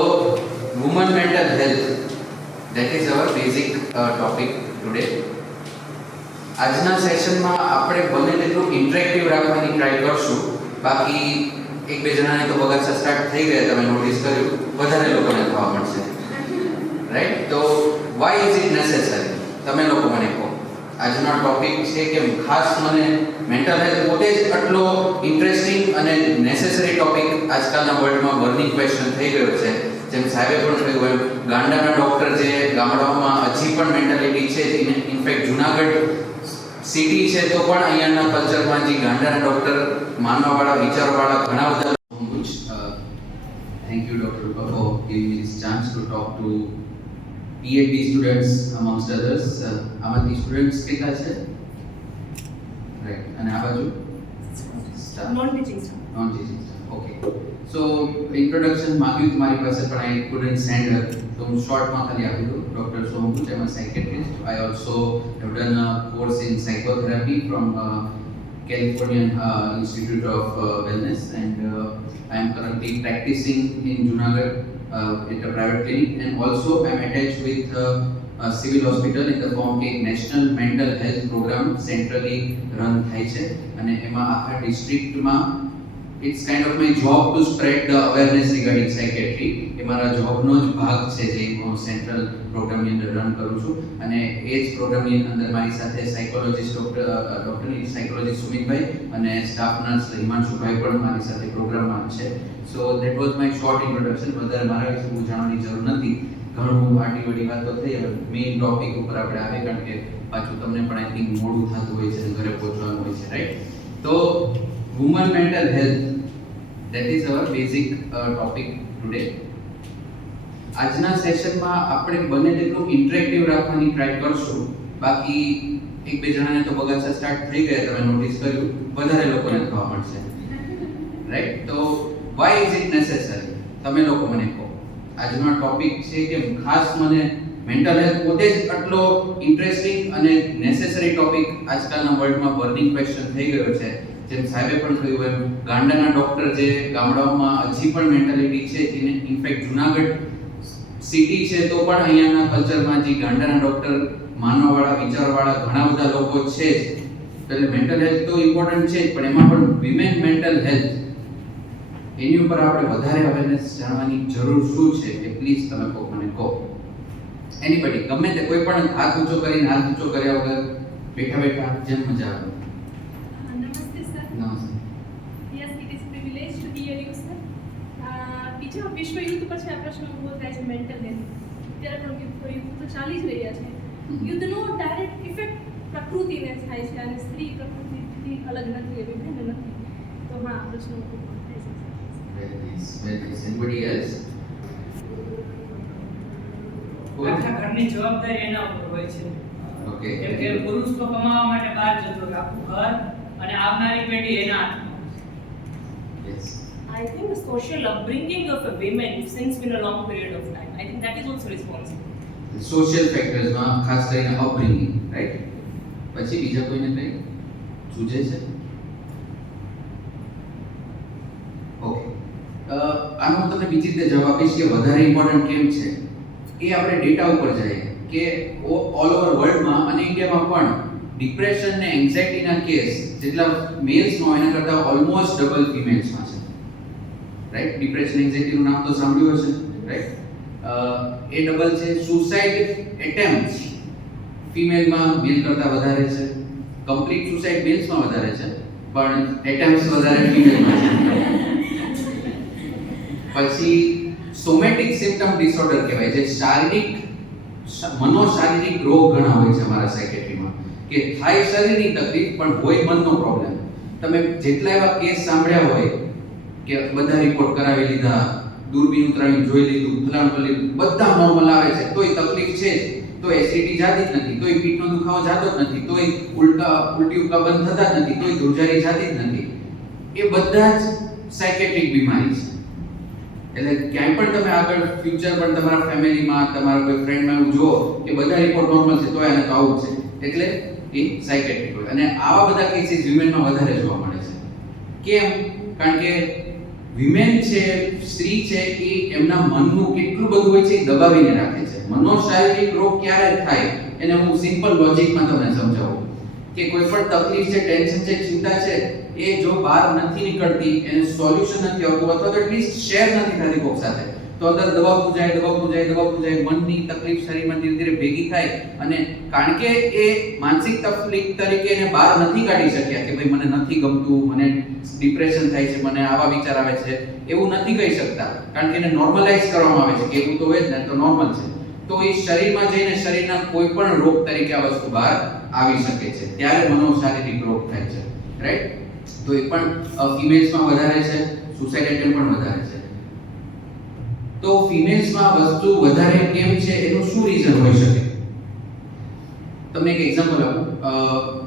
woman mental health, that is our basic topic today. આજના સેશનમાં આપણે બને તેટલું ઇન્ટરેક્ટિવ રાખવાની ટ્રાય કરશું. બાકી એક બે જણાને તો બગાસા સ્ટાર્ટ થઈ ગયા, તમે નોટિસ કર્યું, વધારે લોકોને થવા મળશે, રાઈટ? તો why is it necessary? તમે લોકો મને કહો. આજનો ટોપિક છે કે ખાસ મને મેન્ટલ હેલ્થ પોતે જ આટલો ઇન્ટરેસ્ટિંગ અને નેસેસરી ટોપિક આજકાલના વર્લ્ડમાં બર્નિંગ ક્વેશ્ચન થઈ ગયો છે. જેમ સાહેબે પણ કહ્યું એમ ગાંડાના ડોક્ટર જે ગામડાઓમાં હજી પણ મેન્ટાલિટી છે, ઇનફેક્ટ જુનાગઢ સિટી છે તો પણ અહીંયાના કલ્ચરમાં જે ગાંડાના ડોક્ટર માનવાવાળા વિચારવાળા ઘણા બધા. Thank you, Dr. Rupa, for giving me this chance to talk to PhD students amongst others. આમાંથી સ્ટુડન્ટ્સ કેટલા છે? રાઈટ. અને આ બાજુ Non-teaching staff. Non teaching staff. Okay. So introduction માંગ્યું તમારી પાસે પણ આઈ કુડન્ટ સેન્ડ હર, તો હું શોર્ટમાં ખાલી આપી દઉં. Doctor Somkuch, I am a psychiatrist. I also have done a course in psychotherapy from Californian Institute of Wellness, and I am currently practicing in Junagadh at a private clinic, and also I am attached with a civil hospital in the form કે national mental health program centrally run થાય છે અને એમાં આખા ડિસ્ટ્રિક્ટમાં it's kind of my job to spread the awareness regarding psychiatry. એ મારા જોબનો જ ભાગ છે જે હું સેન્ટ્રલ પ્રોગ્રામની અંદર રન કરું છું. અને એ જ પ્રોગ્રામની અંદર મારી સાથે સાયકોલોજીસ્ટ ડૉક્ટરની સાયકોલોજીસ્ટ સુમિતભાઈ અને સ્ટાફ નર્સ હિમાંશુભાઈ પણ મારી સાથે પ્રોગ્રામમાં છે. So that was my short introduction. વધારે મારા વિશે બહુ જાણવાની જરૂર નથી. ઘણું આડી વાતો થઈ. હવે મેઇન ટોપિક ઉપર આપણે આવે કારણ કે પાછું તમને પણ આઈ થિંક મોડું થતું હોય છે અને ઘરે પહોંચવાનું હોય છે, રાઈટ? તો women mental health, that is our basic topic today. આજના સેશનમાં આપણે બને તેટલું ઇન્ટરેક્ટિવ રાખવાની ટ્રાય કરશું. બાકી એક બે જણાને તો બગાસા સ્ટાર્ટ થઈ ગયા, તમે નોટિસ કર્યું, વધારે લોકોને થવા મળશે, રાઈટ? તો why is it necessary? તમે લોકો મને કહો. આજનો ટોપિક છે કે ખાસ મને મેન્ટલ હેલ્થ પોતે જ આટલો ઇન્ટરેસ્ટિંગ અને નેસેસરી ટોપિક આજકાલના વર્લ્ડમાં બર્નિંગ ક્વેશ્ચન થઈ ગયો છે. જેમ સાહેબે પણ કહ્યું એમ ગાંડાના ડોક્ટર જે ગામડાઓમાં હજી પણ મેન્ટાલિટી છે, જેને ઇનફેક્ટ જુનાગઢ સિટી છે તો પણ અહીંયાના કલ્ચરમાં જે ગાંડાના ડોક્ટર માનવાવાળા વિચારવાળા ઘણા બધા લોકો છે જ. એટલે મેન્ટલ હેલ્થ તો ઇમ્પોર્ટન્ટ છે જ, પણ એમાં પણ વિમેન મેન્ટલ હેલ્થ એની ઉપર આપણે વધારે અવેરનેસ જાણવાની જરૂર શું છે એ પ્લીઝ તમે મને કહો. એનીબડી ગમે તે કોઈ પણ હાથ ઊંચો કરીને હાથ ઊંચો કર્યા વગર બેઠા જેમ મજા આવે. Namaste, sir. નમસ્તે. Yes, it is privilege to hear you, sir. બીજા વિશ્વ યુદ્ધ પછી આ પ્રશ્ન ઊભો થાય છે મેન્ટલ હેલ્થ. અત્યારે પણ યુદ્ધ તો ચાલી જ રહ્યા છે. યુદ્ધનો ડાયરેક્ટ ઇફેક્ટ પ્રકૃતિને થાય છે અને સ્ત્રી પ્રકૃતિથી અલગ નથી, એ વિભિન્ન નથી. તો હા, આ પ્રશ્ન ઊભો થાય છે. Very nice. Very nice. Anybody else? આખા ઘરની જવાબદારી એના ઉપર હોય છે. Okay. કેમ કે પુરુષ તો કમાવા માટે બહાર જતો હોય, આખું ઘર અને આવનારી પેઢી એના હાથમાં. Yes. I think the social upbringing of a women since been a long period of time. I think that is also responsible. Social ફેક્ટર્સમાં ખાસ કરીને અપબ્રિંગિંગ, રાઈટ? પછી બીજા કોઈને કંઈ સૂચે છે? ઓકે. આનો હું તમને બીજી રીતે જવાબ આપીશ કે વધારે ઇમ્પોર્ટન્ટ કેમ છે એ આપણે ડેટા ઉપર જઈએ કે ઓલ ઓવર વર્લ્ડમાં અને ઇન્ડિયામાં પણ ડિપ્રેશન ને એન્ઝાઇટીના કેસ જેટલા મેલ્સમાં હોય એના કરતાં ઓલમોસ્ટ ડબલ ફિમેલ્સમાં છે, રાઈટ? ડિપ્રેશન એન્ઝાઇટીનું નામ તો સાંભળ્યું હશે, રાઈટ? એ ડબલ છે. સુસાઇડ એટેમ્પ્ટ્સ ફિમેલમાં મેલ કરતાં વધારે છે. કમ્પ્લીટ સુસાઇડ મેલ્સમાં વધારે છે, પણ એટેમ્પ્ટ્સ વધારે ફિમેલમાં છે. પછી સોમેટિક સિમ્પટમ ડિસઓર્ડર કહેવાય, જે શારીરિક મનોશારીરિક રોગ ઘણા હોય છે અમારા સાયકેટ્રીમાં, કે થાય શરીરની તકલીફ પણ હોય મનનો પ્રોબ્લેમ. તમે જેટલા એવા કેસ સાંભળ્યા હોય કે બધા રિપોર્ટ કરાવી લીધા, દૂરબીન ઉતરાવીને જોઈ લીધું, ફલાણું કરી લીધું, બધા નોર્મલ આવે છે, તોય તકલીફ છે જ, તો એસિડિટી જાતી જ નથી, તોય પીઠનો દુખાવો જાતો જ નથી, તોય ઉલટી ઉબકા બંધ થતા જ નથી, તોય ધ્રુજારી જાતી જ નથી. એ બધા જ સાયકેટ્રિક બીમારી છે. એટલે ક્યાંય પણ તમે આગળ ફ્યુચર પણ તમારા ફેમિલીમાં, તમારા કોઈ ફ્રેન્ડમાં એવું જુઓ કે બધા રિપોર્ટ નોર્મલ છે, તોય આને તો આવું છે, એટલે એ સાયકેટ્રિક હોય. અને આવા બધા કેસીસ વિમેનમાં વધારે જોવા મળે છે. કેમ? કારણ કે વિમેન છે, સ્ત્રી છે, એ એમના મનનું કેટલું બધું હોય છે એ દબાવીને રાખે છે. મનોશારીરિક રોગ ક્યારે થાય એને હું સિમ્પલ લોજિકમાં તમને સમજાવું કે કોઈ પણ તકલીફ છે, ટેન્શન છે, ચિંતા છે, એ જો બહાર નથી નીકળતી, એને સોલ્યુશન નથી આવતું, અથવા તો એટલીસ્ટ શેર નથી થતી કોક સાથે, તો અંદર દબાવતું જાય, મનની તકલીફ શરીરમાં ધીરે ધીરે ભેગી થાય. અને કારણ કે એ માનસિક તકલીફ તરીકે એને બહાર નથી કાઢી શક્યા કે ભાઈ મને નથી ગમતું, મને ડિપ્રેશન થાય છે, મને આવા વિચાર આવે છે, એવું નથી કહી શકતા, કારણ કે એને નોર્મલાઇઝ કરવામાં આવે છે કે એવું તો હોય જ ને, તો નોર્મલ છે. તો એ શરીરમાં જઈને શરીરના કોઈ પણ રોગ તરીકે આ વસ્તુ બહાર આવી શકે છે, ત્યારે મનોશારીરિક રોગ થાય છે, રાઈટ? તો એ પણ ફિમેલ્સમાં વધારે છે, સુસાઇડ એટેમ્પ પણ વધારે છે. તો ફિમેલ્સમાં વસ્તુ વધારે કેમ છે એનું શું રીઝન હોઈ શકે? તમને એક એક્ઝામ્પલ આપું.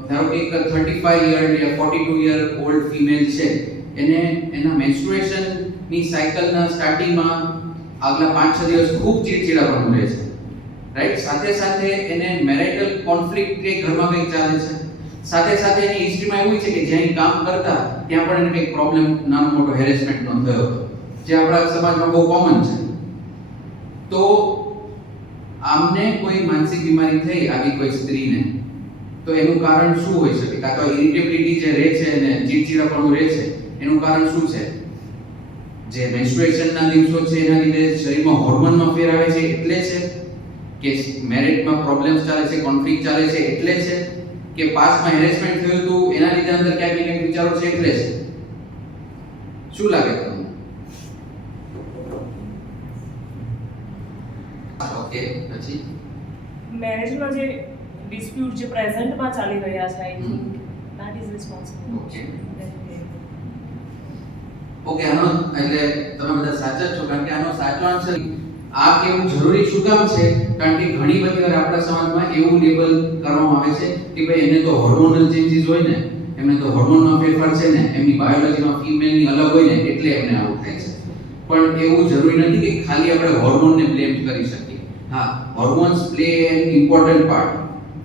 ધારો કે એક 35 યર યા 42 યર ઓલ્ડ ફિમેલ છે, એને એના મેન્સ્ટ્રુએશન ની સાયકલના સ્ટાર્ટિંગમાં આગલા 5-6 દિવસ ખૂબ ચીડચીડાપણું રહે છે, રાઈટ? સાથે સાથે એને મેરિટલ કોન્ફ્લિક્ટ કે ઘરમાં કંઈક ચાલે છે, સાથે સાથે એની હિસ્ટ્રીમાં એવું છે કે જ્યાં કામ કરતા ત્યાં પણ એને કંઈક પ્રોબ્લેમ, નાનો મોટો હેરેસમેન્ટનો થયો હતો, જે આપણા સમાજમાં બહુ કોમન છે. તો આમને કોઈ માનસિક બીમારી થઈ આવી કોઈ સ્ત્રીને, તો એનું કારણ શું હોઈ શકે? કાં તો ઇરિટેબિલિટી જે રહે છે અને ચીડચીડાપણું રહે છે, એનું કારણ શું છે? જે મેન્સ્ટ્રુએશનના દિવસો છે એના લીધે શરીરમાં હોર્મોનમાં ફેર આવે છે એટલે છે? કે મેરિટમાં પ્રોબ્લેમ્સ ચાલે છે, કોન્ફ્લિક્ટ ચાલે છે એટલે છે? કે પાસ્ટમાં હેરેસમેન્ટ થયું હતું એના લીધે અંદર ક્યાંક ને ક્યાંક વિચારો છે એટલે છે? શું લાગે તમને? ઓકે. પછી મેરેજમાં જે ડિસ્પ્યુટ જે પ્રેઝન્ટમાં ચાલી રહ્યા છે, I think that is responsible. Okay. Okay, આનો એટલે તમે બધા સાચા જ છો, કારણ કે આનો સાચો આન્સર આ કેવું જરૂરી શું કામ છે? કારણ કે ઘણી બધી વાર આપણા સમાજમાં એવું લેબલ કરવામાં આવે છે કે ભાઈ એને તો હોર્મોનલ ચેન્જીસ હોય ને, એમને તો હોર્મોનનો ફેરફાર છે ને, એમની બાયોલોજીમાં ફિમેલની અલગ હોય ને એટલે એમને આવું થાય છે. પણ એવું જરૂરી નથી કે ખાલી આપણે હોર્મોનને બ્લેમ કરી શકીએ. હા, hormones play N important part,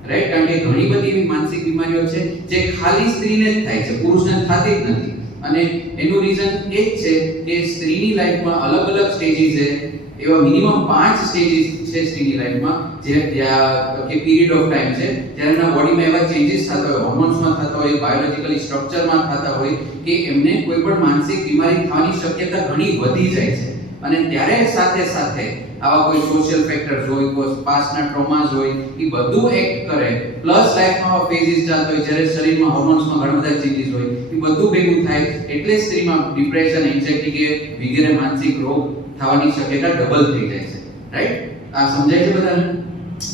right? કારણ કે ઘણી બધી એવી માનસિક બીમારીઓ છે જે ખાલી સ્ત્રીને જ થાય છે, પુરુષને થતી જ નથી. અને એનું રીઝન એ જ છે કે સ્ત્રીની લાઈફમાં અલગ અલગ સ્ટેજીસ છે, એવા મિનિમમ 5 સ્ટેજીસ છે સ્ત્રીની લાઈફમાં જે કે પીરિયડ ઓફ ટાઈમ છે જ્યારે એમના બોડીમાં એવા ચેન્જીસ થતા હોય, હોર્મોન્સમાં થતા હોય, બાયોલોજિકલી સ્ટ્રક્ચરમાં થતા હોય કે એમને કોઈ પણ માનસિક બીમારી થવાની શક્યતા ઘણી વધી જાય છે. અને ત્યારે સાથે સાથે આવા કોઈ સોશિયલ ફેક્ટર્સ હોય, કોઈ પાસ્ટના ટ્રોમાસ હોય, એ બધું એક્ટ કરે, પ્લસ લાઈફમાં આવા ફેઝિસ ચાલતા હોય જ્યારે શરીરમાં હોર્મોન્સમાં ઘણા બધા ચેન્જીસ હોય, એ બધું ભેગું થાય એટલે સ્ત્રીમાં ડિપ્રેશન, એન્ઝાઇટી કે વગેરે માનસિક રોગ થવાની શક્યતા ડબલ થઈ જાય છે. રાઈટ? આ સમજાય છે બધાને?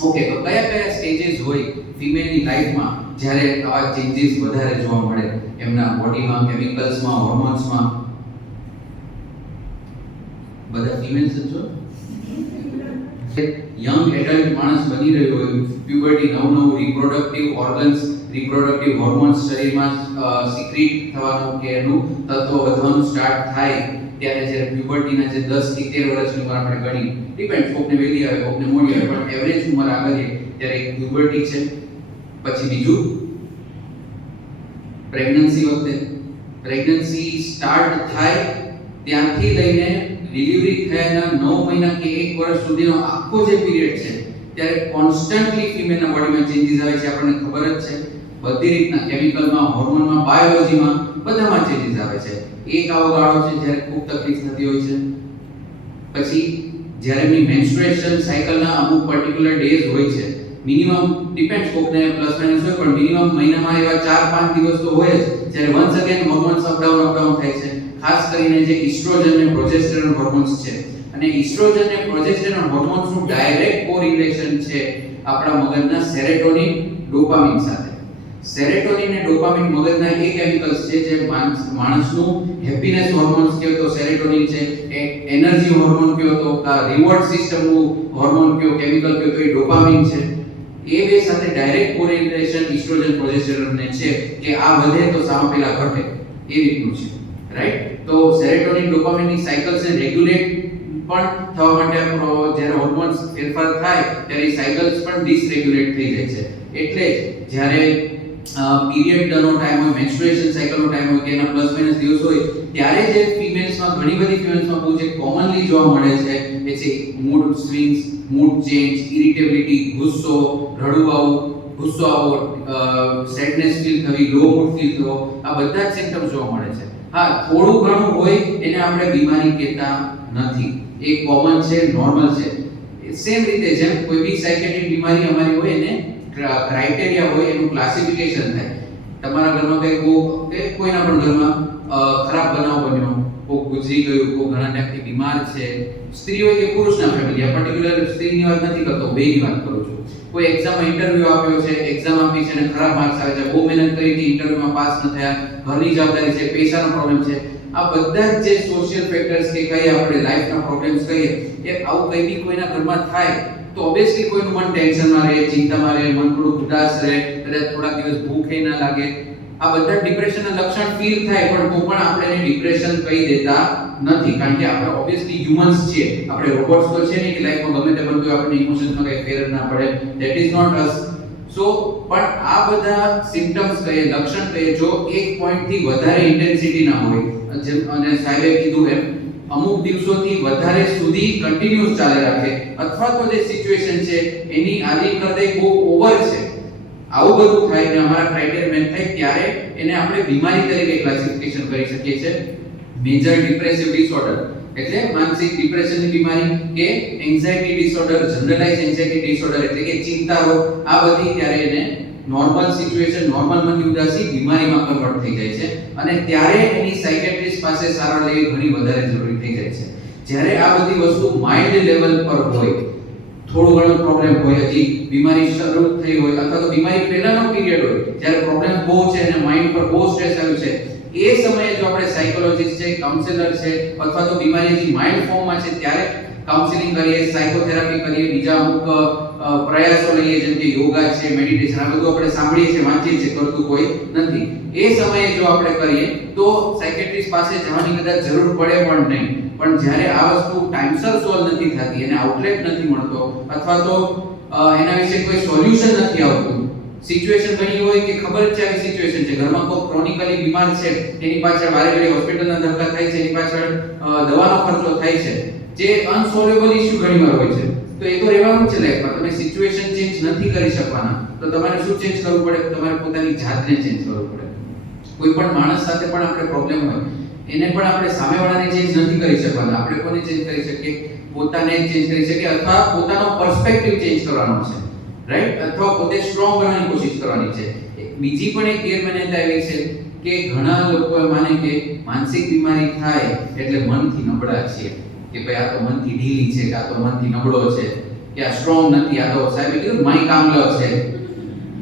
ઓકે, તો કયા કયા સ્ટેજીસ હોય ફિમેલની લાઈફમાં જ્યારે આવા ચેન્જીસ વધારે જોવા મળે એમના બોડીમાં, કેમિકલ્સમાં, હોર્મોન્સમાં? બધા ફિમેલ્સ જ છો? યંગ એડલ્ટ માણસ બની રહ્યો હોય, પ્યુબર્ટી, નવું રિપ્રોડક્ટિવ ઓર્ગન્સ, રિપ્રોડક્ટિવ હોર્મોન્સ શરીરમાં સિક્રીટ થવાનું કે એનું તત્વ વધવાનું સ્ટાર્ટ થાય ત્યારે જ્યારે પ્યુબર્ટીના જે 10 થી 13 વર્ષની ઉંમર આપણે ગણી, ડિપેન્ડ, કોકને વહેલી આવે, કોકને મોડી આવે, પણ એવરેજ ઉંમર આગળ છે ત્યારે એક પ્યુબર્ટી છે. પછી બીજું પ્રેગ્નન્સી વખતે, પ્રેગ્નન્સી સ્ટાર્ટ થાય ત્યાંથી લઈને ડિલિવરી થયાના 9 મહિના કે 1 વર્ષ સુધીનો આખો જે પીરિયડ છે ત્યારે કોન્સ્ટન્ટલી ફિમેલના બોડીમાં ચેન્જીસ આવે છે. આપણને ખબર જ છે, બધી રીતના કેમિકલમાં, હોર્મોનમાં, બાયોલોજીમાં બધામાં ચેન્જીસ આવે છે. એક આવો ગાળો છે જ્યારે ખૂબ તકલીફ થતી હોય છે. પછી જ્યારે એમની મેન્સ્ટ્રુએશન સાયકલના અમુક પર્ટિક્યુલર ડેઝ હોય છે, મિનિમમ ડિપેન્ડ્સ, કોકને પ્લસ માઇનસ હોય, પણ મિનિમમ મહિનામાં એવા 4-5 દિવસ તો હોય જ જ્યારે વન્સ અગેન હોર્મોન્સ અપડાઉન થાય છે. ખાસ કરીને જે ઇસ્ટ્રોજન અને પ્રોજેસ્ટેરોન હોર્મોન્સ છે, અને ઇસ્ટ્રોજન અને પ્રોજેસ્ટેરોન હોર્મોન્સનું ડાયરેક્ટ કોરિલેશન છે આપણા મગજના સેરોટોનિન, ડોપામિન સાથે. સેરોટોનિન અને ડોપામિન મગજના એ કેમિકલ્સ છે જે માણસનું હેપીનેસ હોર્મોન્સ કહો તો સેરોટોનિન છે, એનર્જી હોર્મોન કહો તો રિવોર્ડ સિસ્ટમનું હોર્મોન કહો, કેમિકલ કહો તો એ ડોપામિન છે. એ બે સાથે ડાયરેક્ટ કોરિલેશન ઇસ્ટ્રોજન, પ્રોજેસ્ટેરોનને છે કે આ વધે તો સામે પેલા ઘટે, એ રીતનું છે. રાઈટ? તો સેરોટોનિન, ડોપામિનની સાયકલ્સને રેગ્યુલેટ પણ થવા માટે જ્યારે હોર્મોન્સ ફેરફાર થાય ત્યારે સાયકલ્સ પણ ડિસરેગ્યુલેટ થઈ જાય છે. એટલે જ્યારે પીરિયડનો ટાઈમ હોય, મેન્સ્ટ્રુએશન સાયકલનો ટાઈમ હોય કે એના પ્લસ માઇનસ દિવસ હોય ત્યારે જે ફિમેલ્સમાં, ઘણી બધી ફિમેલ્સમાં બહુ જે કોમનલી જોવા મળે છે એ છે મૂડ સ્વિંગ્સ, મૂડ ચેન્જ, ઇરિટેબિલિટી, ગુસ્સો, રડવું આવવું, ગુસ્સો આવવો, સેડનેસ ફીલ થવી, લો મૂડ ફીલ થવો, આ બધા જ સિમ્પટમ્સ જોવા મળે છે. હા, થોડું ઘણું હોય એને આપણે બીમારી કહેતા નથી, એ કોમન છે, નોર્મલ છે. સેમ રીતે જેમ કોઈ બી સાયકેટ્રિક બીમારી અમારી હોય એને ક્રાઇટેરિયા હોય, એનું ક્લાસિફિકેશન થાય. તમારા ઘરમાં કોઈના પણ ઘરમાં ખરાબ બનાવ બન્યો, કોઈ ગુજરી ગયું, કોઈ ઘણા ટાઈમથી બીમાર છે, સ્ત્રી હોય કે પુરુષના ફેમિલી, આ પર્ટિક્યુલર સ્ત્રીની વાત નથી કરતો, બેની વાત કરું છું. કોઈ એક્ઝામમાં ઇન્ટરવ્યુ આપ્યો છે, એક્ઝામ આપી છે અને ખરાબ માર્ક્સ આવે છે, બહુ મહેનત કરી હતી, ઇન્ટરવ્યુમાં પાસ ન થયા, ઘરની જવાબદારી છે, પૈસાનો પ્રોબ્લેમ છે, આ બધા જ જે સોશિયલ ફેક્ટર્સ કે કહીએ આપણે લાઈફના પ્રોબ્લેમ્સ કહીએ, એ આવું કંઈ બી કોઈના ઘરમાં થાય તો ઓબ્વિયસલી કોઈનું મન ટેન્શનમાં રહે, ચિંતામાં રહે, મન થોડું ઉદાસ રહે, કદાચ થોડા દિવસ ભૂખે ના લાગે, આ બધા ડિપ્રેશનના લક્ષણ ફીલ થાય, પણ તો પણ આપણે એને ડિપ્રેશન કહી દેતા નથી, કારણ કે આપણે ઓબ્વિયસલી હ્યુમન્સ છીએ, આપણે રોબોટ્સ તો છે નહીં કે લાઈફમાં ગમે તે બનતું આપણને ઇમોશન્સમાં કંઈ ફેર ના પડે. ધેટ ઇઝ નોટ અસ. સો પણ આ બધા સિમ્પટમ્સ કહીએ, લક્ષણ કહીએ, જો એક પોઈન્ટથી વધારે ઇન્ટેન્સિટીના હોય, જેમ અને સાહેબે કીધું એમ અમુક દિવસોથી વધારે સુધી કન્ટિન્યુઅસ ચાલે રાખે, અથવા તો જે સિચ્યુએશન છે એની આદિ કરતા બહુ ઓવર છે, આવું બધું થાય ને અમારા ક્રાઇટેરિયા મેચ થાય ત્યારે એને આપણે બીમારી તરીકે ક્લાસિફિકેશન કરી શકીએ છીએ. મેજર ડિપ્રેસિવ ડિસઓર્ડર એટલે માનસિક ડિપ્રેશનની બીમારી કે anxiety disorder, generalise anxiety disorder એટલે કે ચિંતા રોગ, આ બધી ત્યારે એને નોર્મલ સિચ્યુએશન, નોર્મલ મનની ઉદાસી બીમારીમાં કન્વર્ટ થઈ જાય છે અને ત્યારે એની સાયકેટ્રિસ્ટ પાસે સારવાર લેવી ઘણી વધારે જરૂરી થઈ જાય છે. જ્યારે આ બધી વસ્તુ માઇલ્ડ લેવલ પર હોય, થોડું ઘણો પ્રોબ્લેમ હોય, હજી બીમારી શરૂ થઈ હોય અથવા તો બીમારી પહેલાનો પીરિયડ હોય જ્યારે પ્રોબ્લેમ બહુ છે અને માઇન્ડ પર બહુ સ્ટ્રેસ આવ્યું છે, એ સમયે જો આપણે સાયકોલોજિસ્ટ છે, કાઉન્સેલર છે અથવા તો બીમારી હજી માઇલ્ડ ફોર્મમાં છે ત્યારે કાઉન્સેલિંગ કરીએ, સાયકોથેરાપી કરીએ, બીજા અમુક પ્રયાસો લઈએ જેમ કે યોગા છે, મેડિટેશન, આ બધું આપણે સાંભળીએ છીએ, વાંચીએ છીએ, કરતું કોઈ નથી. એ સમયે જો આપણે કરીએ તો સાયકેટ્રિસ્ટ પાસે જવાની કદાચ જરૂર પડે પણ નહીં. પણ જ્યારે આ વસ્તુ ટાઈમસર સોલ્વ નથી થતી, એને આઉટલેટ નથી મળતો અથવા તો એના વિશે કોઈ સોલ્યુશન નથી આવતું, સિચ્યુએશન બની હોય કે ખબર જ છે આવી સિચ્યુએશન છે, ઘરમાં કોઈ ક્રોનિકલી બીમાર છે, એની પાછળ વારે ઘડી હોસ્પિટલના ધક્કા થાય છે, એની પાછળ દવાનો ખર્ચો થાય છે, જે અનસોલ્વેબલ ઇશ્યુ ઘણીવાર હોય છે. તો એ તો રહેવાનું છે લાઈફમાં. તમે સિચ્યુએશન ચેન્જ નથી કરી શકવાના, તો તમારે શું ચેન્જ કરવું પડે? તમારે પોતાની જાતને ચેન્જ કરવું પડે. કોઈ પણ માણસ સાથે પણ આપણે પ્રોબ્લેમ હોય, એને પણ આપણે સામેવાળાને ચેન્જ નથી કરી શકવાના. આપણે કોને ચેન્જ કરી શકીએ? પોતાને ચેન્જ કરી શકીએ, અથવા પોતાનો પર્સપેક્ટિવ ચેન્જ કરવાનો છે, રાઈટ? અથવા પોતે સ્ટ્રોંગ બનવાની કોશિશ કરવાની છે. બીજી પણ એક ગેરમાન્યતા એવી છે કે ઘણા લોકો માને કે માનસિક બીમારી થાય એટલે મનથી નબળા છીએ, કે ભાઈ આ તો મનથી ઢીલી છે, કે આ તો મનથી નબળો છે, કે આ સ્ટ્રોંગ નથી, આ તો સાહેબે કીધું માય કામલો છે,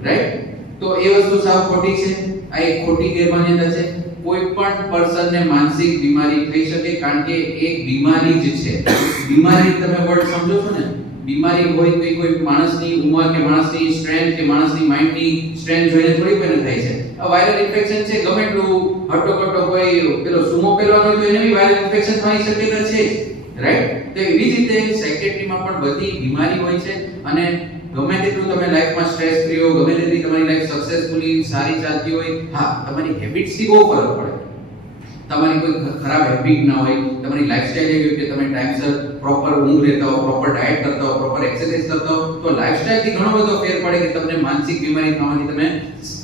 રાઈટ? તો એ વસ્તુ સાવ ખોટી છે. આ એક ખોટી ગેરમાન્યતા છે. કોઈ પણ પર્સનને માનસિક બીમારી થઈ શકે, કારણ કે એક બીમારી જ છે. બીમારી તમે વર્ડ સમજો છો ને? બીમારી હોય તો કોઈ માણસની ઉંમર કે માણસની સ્ટ્રેન્થ કે માણસની માઇન્ડની સ્ટ્રેન્થ જોઈને થોડી પેને થાય છે. આ વાયરલ ઇન્ફેક્શન છે, ગમે એટલું હટો કોઈ પેલો સુમો પહેરવાનો હોય તો એને બી વાયરલ ઇન્ફેક્શન થવાની શક્યતા છે, રાઈટ? તો એવી જ રીતે સાયકેટ્રીમાં પણ બધી બીમારી હોય છે. અને ગમે તેટલું તમે લાઈફમાં સ્ટ્રેસ ફ્રી હો, ગમે તેટલી તમારી લાઈફ સક્સેસફુલી સારી ચાલતી હોય, હા તમારી હેબિટ્સથી બહુ ફરક પડે. તમારી કોઈ ખરાબ હેબિટ ના હોય, તમારી લાઈફસ્ટાઈલ એવી હોય કે તમે ટાઈમસર પ્રોપર ઊંઘ લેતા હો, પ્રોપર ડાયટ કરતા હો, પ્રોપર એક્સરસાઇઝ કરતા હો, તો લાઈફસ્ટાઈલથી ઘણો બધો ફેર પડે કે તમને માનસિક બીમારી થવાની તમે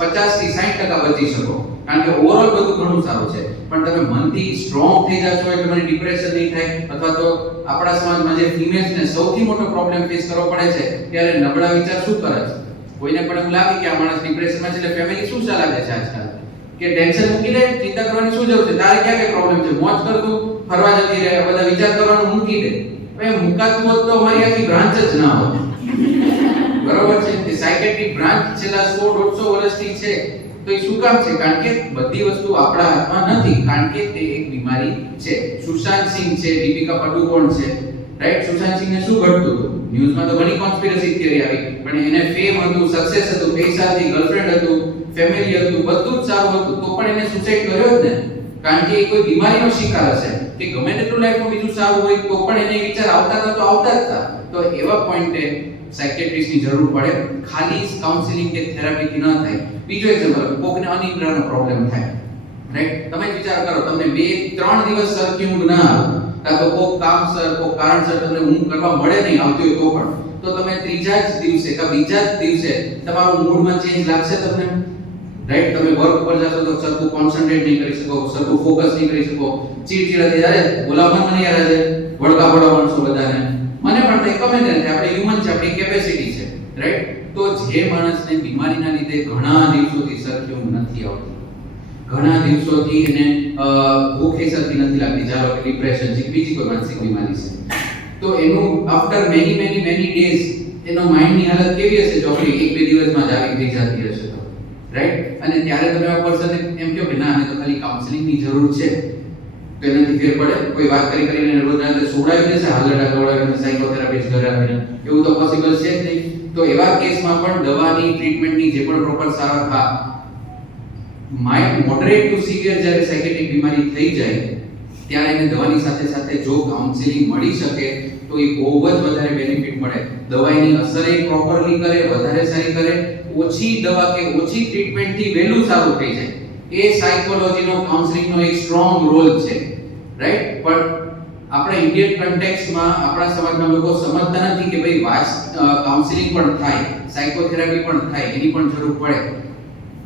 50 થી 60% બચી શકો. કારણ કે ઓવરઓલ બધું ઘણું સારું છે. પણ તમે મનથી સ્ટ્રોંગ થઈ જાશો એટલે મને ડિપ્રેશન નહીં થાય. અથવા તો આપણા સમાજમાં જે ફિમેલ્સને સૌથી મોટો પ્રોબ્લેમ ફેસ કરવો પડે છે, ત્યારે નબળા વિચાર શું કરે છે? કોઈને પણ એવું લાગે કે આ માણસ ડિપ્રેશનમાં છે, એટલે ફેમિલી શું સલાહ દે છે આજકાલ? કે ટેન્શન મૂકી દે, ચિંતા કરવાની શું જરૂર છે? તારે ક્યાં કઈ પ્રોબ્લેમ છે? મોજ કર, તું ફરવા જતી રહે, બધા વિચાર કરવાનું મૂકી દે. હવે મુકાતું હોત તો અમારી આખી બ્રાન્ચ જ ના હોત. બરોબર છે? કે સાયકેટ્રિક બ્રાન્ચ છેલ્લા 100-150 વર્ષથી છે. તો એ શું કામ છે? કારણ કે બધી વસ્તુ આપણા હાથમાં નથી, કારણ કે તે એક બીમારી છે. સુશાંત સિંહ છે, દીપિકા પાદુકોણ છે, રાઈટ? સુશાંત સિંહને શું ઘટતું હતું? ન્યૂઝમાં તો ઘણી કોન્સ્પિરસી થિયરી આવી, પણ એને ફેમ હતું, સક્સેસ હતું, પૈસા હતી, ગર્લફ્રેન્ડ હતું, ફેમિલી હતું, બધું જ સારું હતું, તો પણ એને સુસાઇડ કર્યો જ ને. કારણ કે એ કોઈ બીમારીનો શિકાર હશે, કે ગમે તેટલું લાઈફમાં બીજું સારું હોય તો પણ એને વિચાર આવતા હતા તો આવતા જ હતા. તો એવા પોઈન્ટે સાયકેટ્રિસ્ટની જરૂર પડે. ખાલી કાઉન્સેલિંગ કે થેરાપીથી ન થાય. બીજો એક્ઝામ્પલ, કોકને અનિદ્રાનો પ્રોબ્લેમ થાય, રાઈટ? તમે જ વિચાર કરો, તમને 2-3 દિવસ સરખી ઊંઘ ના આવે, કાં તો કોક કારણસર તમને ઊંઘ કરવા મળે નહીં, આવતી હોય તો પણ, તો તમે ત્રીજા જ દિવસે કે બીજા જ દિવસે તમારું મૂડમાં ચેન્જ લાગશે તમને, રાઈટ? તમે વર્ક ઉપર જશો તો સરખું કોન્સન્ટ્રેટ નહીં કરી શકો, સરખું ફોકસ નહીં કરી શકો, ચીડચીડા થઈ જાય, બોલાવવાનું મને યાર આજે વળકા પડવાનું છો બધાને, મને પણ તે ગમે તે આપણે હ્યુમન છે, આપણી કેપેસિટી છે, રાઈટ? તો જે માણસને બીમારીના લીધે ઘણા દિવસોથી સરખી ઊંઘ નથી આવતી, ઘણા દિવસોથી એને ભૂખ સરખી નથી લાગતી, ધારો કે ડિપ્રેશન છે, બીજી કોઈ માનસિક બીમારી છે, તો એનું આફ્ટર મેની ડેઝ એનો માઇન્ડની હાલત કેવી હશે? ચોકડી 1-2 દિવસમાં જ આવી થઈ જતી હશે, તો રાઈટ? અને ત્યારે તમે આ પર્સનને એમ કહો કે ના, આને તો ખાલી કાઉન્સેલિંગની જરૂર છે, તો એનાથી ફેર પડે? કોઈ વાત કરીને રોજ રાતે સોડાવી દેશે, હાલડા ગોળાવીને સાયકોથેરાપિસ્ટ ઘરે આવીને, એવું તો પોસિબલ છે જ નહીં. તો એવા કેસમાં પણ દવાની, ટ્રીટમેન્ટની જે પણ પ્રોપર સારવાર, હા, માઇન્ડ મોડરેટ ટુ સિવિયર જ્યારે સાયકેટ્રિક બીમારી થઈ જાય ત્યારે એને દવાની સાથે સાથે જો કાઉન્સેલિંગ મળી શકે તો એ બહુ જ વધારે બેનિફિટ મળે. દવાઈની અસર એ પ્રોપરલી કરે, વધારે સારી કરે, ઓછી દવા કે ઓછી ટ્રીટમેન્ટથી વહેલું સારું થઈ જાય. એ સાયકોલોજીનો, કાઉન્સેલિંગનો એક સ્ટ્રોંગ રોલ છે, રાઈટ? પણ આપણા ઇન્ડિયન કન્ટેક્સ્ટમાં આપણા સમાજના લોકો સમજતા નથી કે ભાઈ કાઉન્સેલિંગ પણ થાય, સાયકોથેરાપી પણ થાય, એની પણ જરૂર પડે.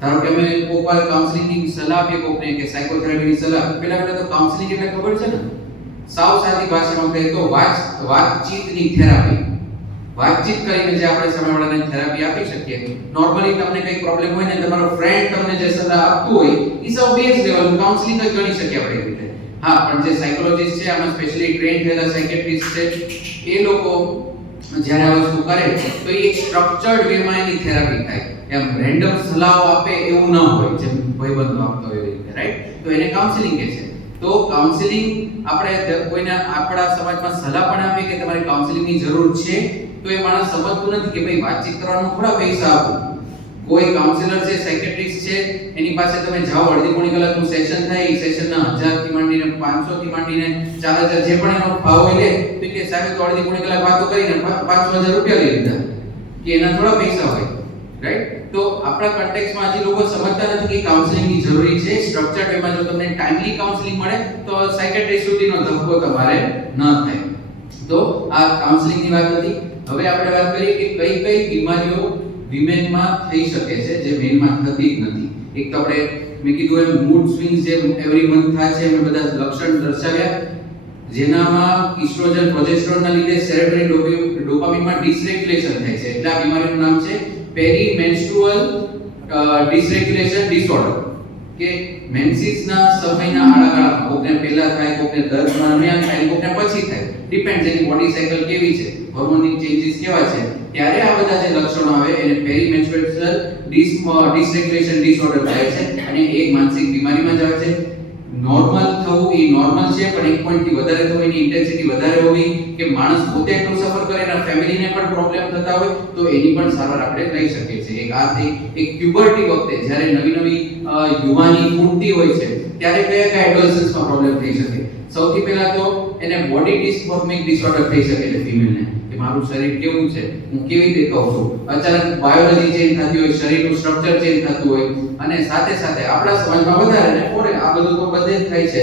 ધારો કે અમે કોઈવાર કાઉન્સેલિંગની સલાહ આપીએ કોકને કે સાયકોથેરાપીની સલાહ, પહેલા તો કાઉન્સેલિંગ એટલે ખબર છે ને, સાવ સાદી ભાષામાં કહીએ તો વાતચીતની થેરાપી. વાતચીત કરીને જે આપણે સામેવાળાને થેરાપી આપી શકીએ. નોર્મલી તમને કંઈ પ્રોબ્લેમ હોય ને, તમારો ફ્રેન્ડ તમને જે સલાહ આપતું હોય એ સૌ બેઝ લેવલનું કાઉન્સેલિંગ જ ગણી શકીએ આપણે એ રીતે. હા, પણ જે સાયકોલોજિસ્ટ છે, આમાં સ્પેશિયલી ટ્રેન થયેલા સાયકેટ્રિસ્ટ છે, એ લોકો જ્યારે આ વસ્તુ કરે તો એ એક સ્ટ્રક્ચર્ડ વેમાં એની થેરાપી થાય. એમ રેન્ડમ સલાહ આપે એવું ન હોય, જેમ ભાઈબંધો આપતો હોય એવી રીતે, રાઈટ? તો એને કાઉન્સેલિંગ કહે છે. તો કાઉન્સેલિંગ આપણે કોઈને આપણા સમાજમાં સલાહ પણ આપીએ કે તમારે કાઉન્સેલિંગની જરૂર છે, તો એ માણસ સમજતું નથી કે ભાઈ વાતચીત કરવાનું થોડા પૈસા આપો. કોઈ કાઉન્સેલર છે, સાયકેટ્રિસ્ટ છે, એની પાસે તમે જાઓ, અડધી પોણી કલાકનું સેશન થાય, એ સેશનના 1000 થી માંડીને 500 થી માંડીને 4000 જે પણ એનો ભાવ હોય લે, તો કે સાહેબ તો અડધી પોણી કલાક વાતો કરીને 5-6000 રૂપિયા લઈ લીધા, કે એના થોડા પૈસા હોય, રાઈટ? તો આપણા કોન્ટેક્સ્ટમાં હજી લોકો સમજતા નથી કે કાઉન્સેલિંગની જરૂરી છે. સ્ટ્રક્ચર્ડ વેમાં જો તમને ટાઈમલી કાઉન્સેલિંગ મળે તો સાયકેટ્રિસ્ટ સુધીનો ધક્કો તમારે ન થાય. તો આ કાઉન્સેલિંગની વાત હતી. હવે આપણે વાત કરીએ કે કઈ કઈ બીમારીઓ વિમેનમાં થઈ શકે છે જે મેનમાં થતી જ નથી. એક તો આપણે મેં કીધું એમ મૂડ સ્વિંગ્સ જે એવરી મંથ થાય છે, મેં બધા લક્ષણ દર્શાવ્યા, જેનામાં ઇસ્ટ્રોજન પ્રોજેસ્ટેરોનના લીધે સેરેબ્રલ ડોપામિનમાં ડિસરેગ્યુલેશન થાય છે. એટલે આ બીમારીનું નામ છે પેરીમેન્સ્ટ્રુઅલ ડિસરેગ્યુલેશન ડિસઓર્ડર, કે મેન્સિસના સમયના આડાગાળામાં કોકને પહેલા થાય, કોકને દરમિયાન થાય, કોકને પછી થાય, ડિપેન્ડ જેની બોડી સાયકલ કેવી છે, હોર્મોનની ચેન્જીસ કેવા છે, ત્યારે આ બધા જે લક્ષણો આવે એને પેરીમેન્સ્ટ્રુઅલ ડિસરેગ્યુલેશન ડિસઓર્ડર કહે છે. અને એક માનસિક બીમારીમાં જ આવે છે. નોર્મલ થવું એ નોર્મલ છે, પણ એક પોઈન્ટથી વધારે થવું, એની ઇન્ટેન્સિટી વધારે હોવી, કે માણસ પોતે એટલું સફર કરે અને ફેમિલીને પણ પ્રોબ્લેમ થતા હોય તો એની પણ સારવાર આપણે લઈ શકીએ છીએ. એક આ થઈ. એક પ્યુબર્ટી વખતે જ્યારે નવી યુવાની ફૂટતી હોય છે ત્યારે કયા કયા એડોલસન્સમાં પ્રોબ્લેમ થઈ શકે. સૌથી પહેલા તો એને બોડી ડિસ્મોર્ફિક ડિસઓર્ડર થઈ શકે છે ફિમેલને, કે મારું શરીર કેવું છે, હું કેવી દેખાઉં છું, અચાનક બાયોલોજી ચેન્જ થતી હોય, શરીરનું સ્ટ્રક્ચર ચેન્જ થતું હોય, અને સાથે સાથે આપણા સમાજમાં વધારે ને ફોરેન આ બધું તો બધે જ થાય છે.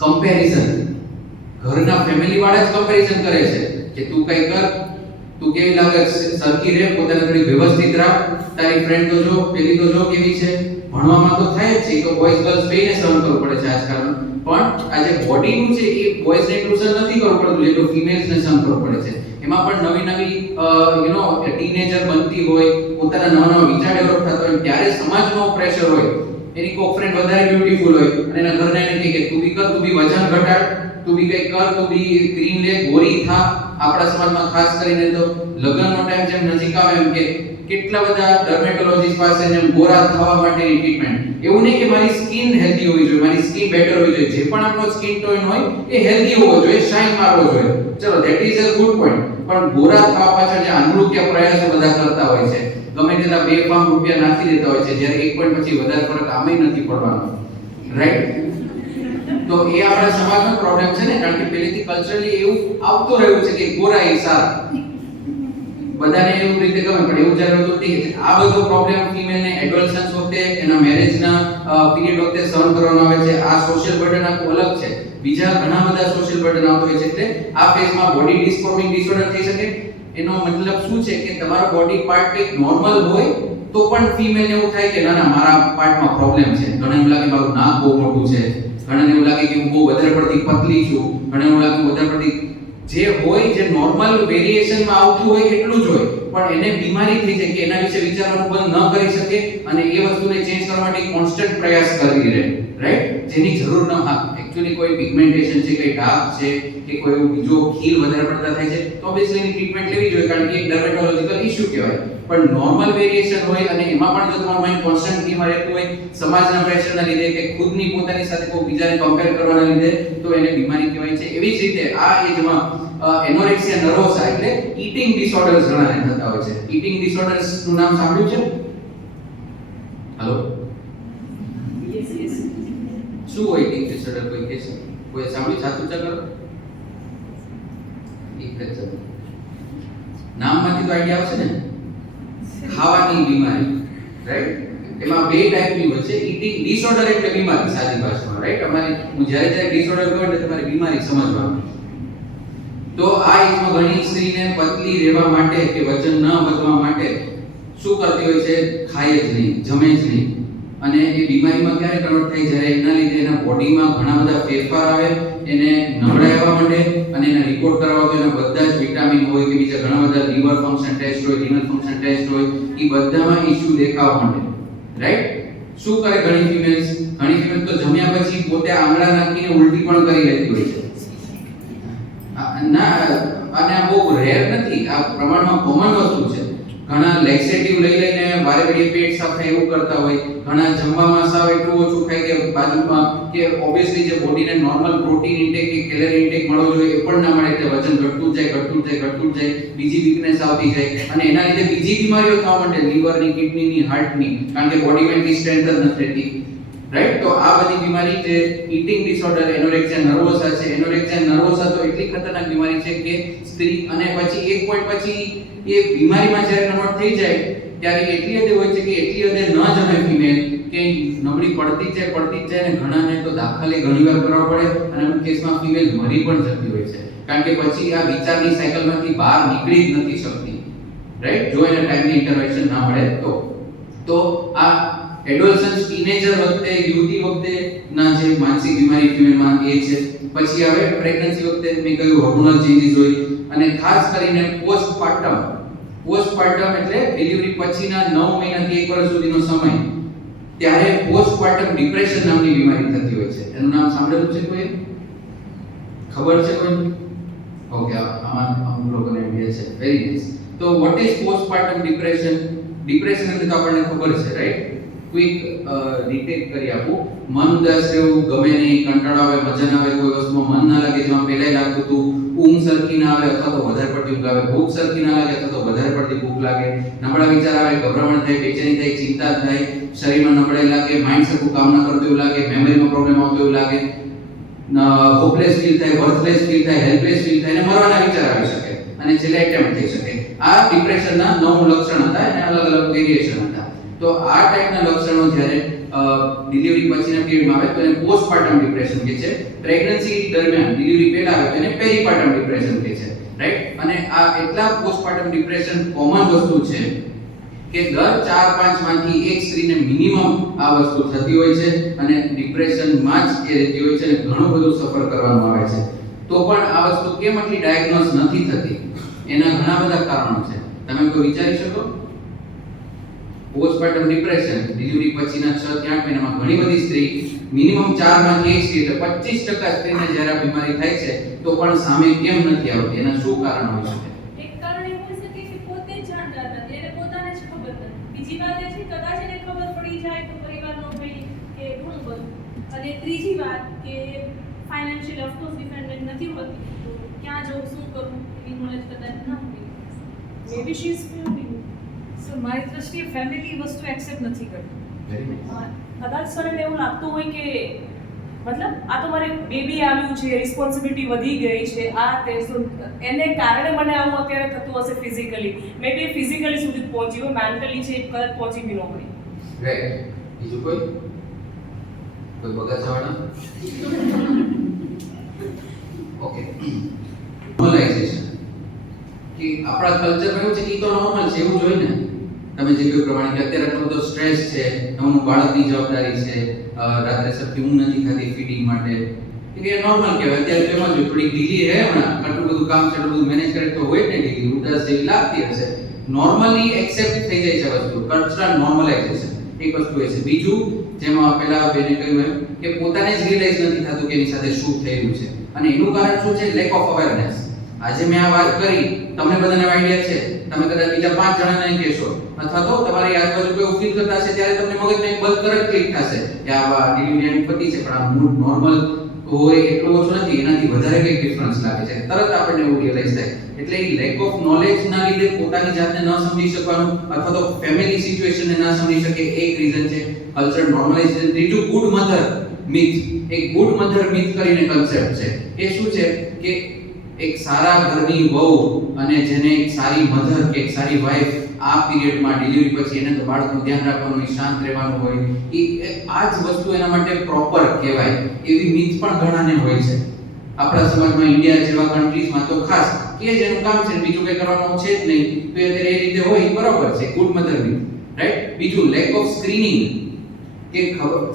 કમ્પેરિઝન, ઘરના ફેમિલી વાળા જ કમ્પેરિઝન કરે છે કે તું કઈ કર, તું કેવી લાગે, સરખી રહે, પોતાને થોડી વ્યવસ્થિત રાખ, તારી ફ્રેન્ડ તો જો, પેલી તો જો કેવી છે. ભણવામાં તો થાય જ છે, તો બોયઝ ગર્લ્સ બેયને સહન કરવું પડે છે આજકાલ. પણ આ જે બોડીનું છે એ બોયઝને એટલું સહન નથી કરવું પડતું જેટલું ફિમેલ્સને સહન કરવું પડે છે. એમાં પણ નવી ટીનેજર બનતી હોય, પોતાના નવા વિચાર ડેવલપ થતા હોય, ત્યારે સમાજનો પ્રેશર હોય, એની કોઈ ફ્રેન્ડ વધારે બ્યુટીફુલ હોય અને એના ઘરના એને કહે કે તું બી કર, તું બી વજન ઘટાડ, તું બી કઈ કર, તું બી ક્રીમ લે, ગોરી થા. આપણા સમાજમાં ખાસ કરીને તો લગ્નનો ટાઈમ જેમ નજીક આવે એમ કે કેટલા બધા ડર્મેટોલોજીસ્ટ પાસે જેમ ગોરા થવા માટેની ટ્રીટમેન્ટ. એવું નહીં કે મારી સ્કિન હેલ્ધી હોવી જોઈએ, મારી સ્કિન બેટર હોવી જોઈએ, જે પણ આપણો સ્કિન ટોન હોય એ હેલ્ધી હોવો જોઈએ, શાઇન મારવો જોઈએ. ચલો that is a good point. પણ ગોરા થવા પાછળ જે આંધળુકિયા પ્રયાસો બધા કરતા હોય છે, ગમે તેટલા બેફામ રૂપિયા નાખી દેતા હોય છે, જ્યારે એક પોઈન્ટ પછી વધારે ફરક આમેય નથી પડવાનો, રાઈટ? તો એ આપણા સમાજનો પ્રોબ્લેમ છે ને, કારણ કે પહેલેથી કલ્ચરલી એવું આવતું રહ્યું છે કે ગોરા એ સારા, બધાને એવું રીતે ગમે. પણ એવું જ્યારે હોતું નથી. આ બધો પ્રોબ્લેમ ફિમેલને એડોલસન્સ વખતે, એના મેરેજના પીરિયડ વખતે સહન કરવાનો આવે છે. આ સોશિયલ બર્ડન આખું અલગ છે. બીજા ઘણા બધા સોશિયલ બર્ડન આવતો હોય છે. એટલે આ ફેઝમાં બોડી ડિસ્ફોર્મિંગ ડિસઓર્ડર થઈ શકે. એનો મતલબ શું છે કે તમારો બોડી પાર્ટ કંઈક નોર્મલ હોય તો પણ ફિમેલને એવું થાય કે ના ના મારા પાર્ટમાં પ્રોબ્લેમ છે. ઘણાને એવું લાગે મારું નાક બહુ મોટું છે, ઘણાને એવું લાગે કે હું બહુ વધારે પડતી પતલી છું, ઘણાને એવું લાગે વધારે પડતી જે હોય, જે નોર્મલ વેરિએશનમાં આવતું હોય એટલું જ હોય, પણ એને બીમારી થઈ જાય કે એના વિશે વિચારવાનું બંધ ન કરી શકે અને એ વસ્તુને ચેન્જ કરવા માટે કોન્સ્ટન્ટ પ્રયાસ કરી રહે, રાઈટ? જેની જરૂર ન હોય. એક્ચ્યુઅલી કોઈ પિગમેન્ટેશન છે, કોઈ ડાર્ક છે, કે કોઈ એવું બીજો ખીલ વધારે પડતા થાય છે તો ઓબ્વિયસલી એની ટ્રીટમેન્ટ લેવી જોઈએ, કારણ કે એક ડર્મેટોલોજીકલ ઇશ્યુ કહેવાય. પણ નોર્મલ વેરિએશન હોય અને એમાં પણ જો તમારું માઇન્ડ કોન્સ્ટન્ટ બીમાર રહેતું હોય, સમાજના પ્રેશરના લીધે કે ખુદની પોતાની સાથે કોઈ બીજાને કમ્પેર કરવાના લીધે, તો એને બીમારી કહેવાય છે. એવી જ રીતે આ એજમાં એનોરેક્સિયા નર્વોસા એટલે ઈટિંગ ડિસઓર્ડર્સ ઘણાને થતા હોય છે. ઈટિંગ ડિસઓર્ડર્સ નું નામ સાંભળ્યું છે? હેલો, શું હોય ઈટિંગ ડિસઓર્ડર? કોઈ કહે છે? કોઈ સાંભળ્યું? સાચું ચાલો એક જ નામમાંથી તો આઈડિયા આવશે ને. ખાવાની બીમારી, રાઈટ? એમાં બે ટાઈપની હોય છે. ઈટિંગ ડિસઓર્ડર એટલે બીમારી સાદી ભાષામાં, રાઈટ? અમારી હું જ્યારે ડિસઓર્ડર કહું એટલે તમારી બીમારી સમજવાનું. તો આ એજમાં ઘણી સ્ત્રીને પતલી રહેવા માટે કે વજન ન વધવા માટે શું કરતી હોય છે? ખાય જ નહીં, જમે જ નહીં. અને એ બીમારીમાં ક્યારે કન્વર્ટ થાય? જ્યારે એના લીધે એના બોડીમાં ઘણા બધા ફેરફાર આવે, એને નબળાઈ આવવા માંડે, અને એને રિપોર્ટ કરાવવા તો એના બધા જ વિટામિન હોય કે બીજા ઘણા બધા લીવર ફંક્શન ટેસ્ટ હોય, રિનલ ફંક્શન ટેસ્ટ હોય, એ બધામાં ઇશ્યુ દેખાવા માંડે, રાઈટ? શું કરે ઘણી ફિમેલ્સ તો જમ્યા પછી પોતે આંગળા નાખીને ઉલટી પણ કરી લેતી હોય છે. ના, અને આ બહુ રેર નથી, આ પ્રમાણમાં કોમન વસ્તુ છે. ઘણા લેક્સેટિવ લઈ લઈને વારે ઘડીએ પેટ સાફ થાય એવું કરતા હોય, ઘણા જમવામાં સાવ એટલું ઓછું ખાય કે બાજુમાં કે ઓબ્વિયસલી જે બોડીને નોર્મલ પ્રોટીન ઇન્ટેક કે કેલરી ઇન્ટેક મળવો જોઈએ એ પણ ના મળે, એટલે વજન ઘટતું જાય, બીજી વીકનેસ આવતી જાય, અને એના લીધે બીજી બીમારીઓ થવા માંડે, લીવરની, કિડનીની, હાર્ટની, કારણ કે બોડીમાં એટલી સ્ટ્રેન્થ જ નથી રહેતી, રાઈટ? તો આ બધી બીમારી જે ઈટિંગ ડિસઓર્ડર, એનોરેક્સિયા નર્વોસા છે. એનોરેક્સિયા નર્વોસા તો એટલી ખતરનાક બીમારી છે કે સ્ત્રી, અને પછી એક પોઈન્ટ પછી એ બીમારીમાં જ્યારે કન્વર્ટ થઈ જાય ત્યારે એટલી હદે હોય છે કે એટલી હદે ન જમે ફિમેલ કે નબળી પડતી જ જાય અને ઘણાને તો દાખલે ઘણીવાર કરવા પડે અને અમુક કેસમાં ફિમેલ મરી પણ જતી હોય છે, કારણ કે પછી આ વિચારની સાયકલમાંથી બહાર નીકળી જ નથી શકતી, રાઈટ? જો એને ટાઈમની ઇન્ટરવેન્શન ના મળે તો આ એડોલસન્સ ટીનેજર વખતે, યુવતી વખતે ના જે માનસિક બીમારી ફિમેલમાં એ છે. પછી હવે પ્રેગ્નન્સી વખતે મેં કહ્યું હોર્મોનલ ચેન્જીસ હોય, અને ખાસ કરીને પોસ્ટપાર્ટમ એટલે ડિલિવરી પછીના 9 મહિનાથી 1 વર્ષ સુધીનો સમય, ત્યારે પોસ્ટપાર્ટમ ડિપ્રેશન નામની બીમારી થતી હોય છે. એનું નામ સાંભળેલું છે કોઈ? ખબર છે કોઈ? ઓકે, આમાં લોકોને આઈડિયા છે. Very nice. તો what is postpartum depression? Depression એટલે તો આપણને ખબર છે, રાઈટ? ક્વિક રિટેક કરી આપું. મન ઉદાસ રહેવું, ગમે નહીં, કંટાળો આવે, મજા ના આવે, કોઈ વસ્તુમાં મન ના લાગે જેમાં પહેલા લાગતું હતું, ઊંઘ સરખી ના આવે અથવા તો વધારે પડતી ઊંઘ આવે, ભૂખ સરખી ના લાગે અથવા તો વધારે પડતી ભૂખ લાગે, નબળા વિચાર આવે, ગભરામણ થાય, બેચેની થાય, ચિંતા થાય, શરીરમાં નબળાઈ લાગે, માઇન્ડ સરખું કામ ના કરતું એવું લાગે, મેમરીમાં પ્રોબ્લેમ આવતો એવું લાગે, હોપલેસ ફીલ થાય, વર્થલેસ ફીલ થાય, હેલ્પલેસ ફીલ થાય, અને મરવાના વિચાર આવી શકે, અને છેલ્લે એટેમ્પ્ટ થઈ શકે. આ ડિપ્રેશનના 9 લક્ષણ હતા અને અલગ અલગ વેરિએશન હતા. તો આ ટાઈપના લક્ષણો જ્યારે ડિલિવરી પછીના પીરિયડમાં આવે તો એને પોસ્ટપાર્ટમ ડિપ્રેશન કહે છે. પ્રેગ્નન્સી દરમિયાન ડિલિવરી પહેલા આવે તો એને પેરીપાર્ટમ ડિપ્રેશન કહે છે, રાઈટ? અને આ એટલા પોસ્ટપાર્ટમ ડિપ્રેશન કોમન વસ્તુ છે કે દર 4-5 માંથી એક સ્ત્રીને મિનિમમ આ વસ્તુ થતી હોય છે, અને ડિપ્રેશનમાં જ એ રહેતી હોય છે અને ઘણું બધું સફર કરવાનું આવે છે. તો પણ આ વસ્તુ કેમ આટલી ડાયગ્નોઝ નથી થતી? એના ઘણા બધા કારણો છે. તમે કોઈ વિચારી શકો? પોસ્ટપાર્ટમ ડિપ્રેશન ડિલિવરી પછીના 6-8 મહિનામાં ઘણી બધી સ્ત્રી, મિનિમમ 4 માંથી 1 સ્ત્રી, એટલે 25% સ્ત્રીને જ્યારે આ બીમારી થાય છે તો પણ સામે કેમ નથી આવતી? એના શું કારણ હોઈ શકે? એક કારણ એ હોઈ શકે કે પોતે જ જાણતા નથી, એને પોતાને જ ખબર નથી. બીજી વાત એ છે કદાચ એને ખબર પડી જાય તો પરિવારનો ભાઈ કે ઘણું બધું. અને ત્રીજી વાત કે ફાઇનાન્શિયલ ઓફકોર્સ ડિપેન્ડન્ટ નથી હોતી, તો ક્યાં જવું, શું કરવું એની નોલેજ કદાચ ના હોય. મે બી શી ઇઝ ફીલિંગ. સો મારી દ્રષ્ટિએ ફેમિલી વસ્તુ એક્સેપ્ટ નથી કરતી. Very nice. કદાચ સર એને એવું લાગતું હોય કે મતલબ આ તો મારે બેબી આવ્યું છે, રિસ્પોન્સિબિલિટી વધી ગઈ છે, આ તે એને કારણે મને આવું અત્યારે થતું હશે ફિઝિકલી. મે બી ફિઝિકલી સુધી પહોંચી હોય, મેન્ટલી છે કદાચ પહોંચી બી ન હોય. રાઈટ. બીજું કોઈ બગાસવાના? ઓકે. નોર્મલાઇઝેશન કે આપણા કલ્ચરમાં એવું છે કે ઈ તો નોર્મલ છે એવું જોઈએ ને. તમે જે કહ્યું પ્રમાણે કે અત્યારે આટલો બધો સ્ટ્રેસ છે, નવું બાળકની જવાબદારી છે, રાત્રે સરખી ઊંઘ નથી થતી ફીડિંગ માટે, કે એ નોર્મલ કહેવાય. અત્યારે તો એમાં જ થોડી ઢીલી રહે, હમણાં આટલું બધું કામ છે, આટલું બધું મેનેજ કરે તો હોય ને ઢીલી, ઉદાસ જેવી લાગતી હશે. નોર્મલી એક્સેપ્ટ થઈ જાય છે વસ્તુ, કલ્ચરલ નોર્મલાઇઝેશન એક વસ્તુ એ છે. બીજું, જેમાં પહેલા બેને કહ્યું એમ કે પોતાને જ રિયલાઇઝ નથી થતું કે એની સાથે શું થઈ રહ્યું છે, અને એનું કારણ શું છે? Lack of awareness. આજે મેં આ વાત કરી, તમને બધાને આઈડિયા છે, તમે કદાચ બીજા 5 જણાને કહેશો, અથવા તો તમારી આજુબાજુ કોઈ ફીલ કરતા હશે ત્યારે તમને મગજમાં એક બલ્બ તરત ક્લિક થશે કે આ ડિલિવરી પતિ છે, પણ આ મૂડ નોર્મલ હોય એટલો ઓછો નથી, એનાથી વધારે કંઈક ડિફરન્સ લાગે છે. તરત આપણને એવું રિયલાઇઝ થાય. એટલે એ લેક ઓફ નોલેજ ના લીધે પોતાની જાતને ન સમજી શકવાનું, અથવા તો ફેમિલી સિચ્યુએશનને ન સમજી શકે, એક રીઝન છે. Culture normalisation. ત્રીજું, ગુડ મધર મિથ. એક ગુડ મધર મિથ કરીને કન્સેપ્ટ છે. એ શું છે કે એક સારા ઘરની વહુ અને જેને એક સારી મધર કે એક સારી વાઇફ આ પીરિયડમાં ડિલિવરી પછી એને તો બાળકનું ધ્યાન રાખવાનું હોય, શાંત રહેવાનું હોય, એ આ જ વસ્તુ એના માટે પ્રોપર કહેવાય. એવી મિથ પણ ઘણાને હોય છે. આપણા સમાજમાં, ઇન્ડિયા જેવા કન્ટ્રીઝમાં તો ખાસ કે જેનું કામ છે બીજું કંઈ કરવાનું છે જ નહીં, તો અત્યારે એ રીતે હોય, બરોબર છે, ગુડ મધર મિથ, રાઈટ? બીજું, લેક ઓફ સ્ક્રીનિંગ. કે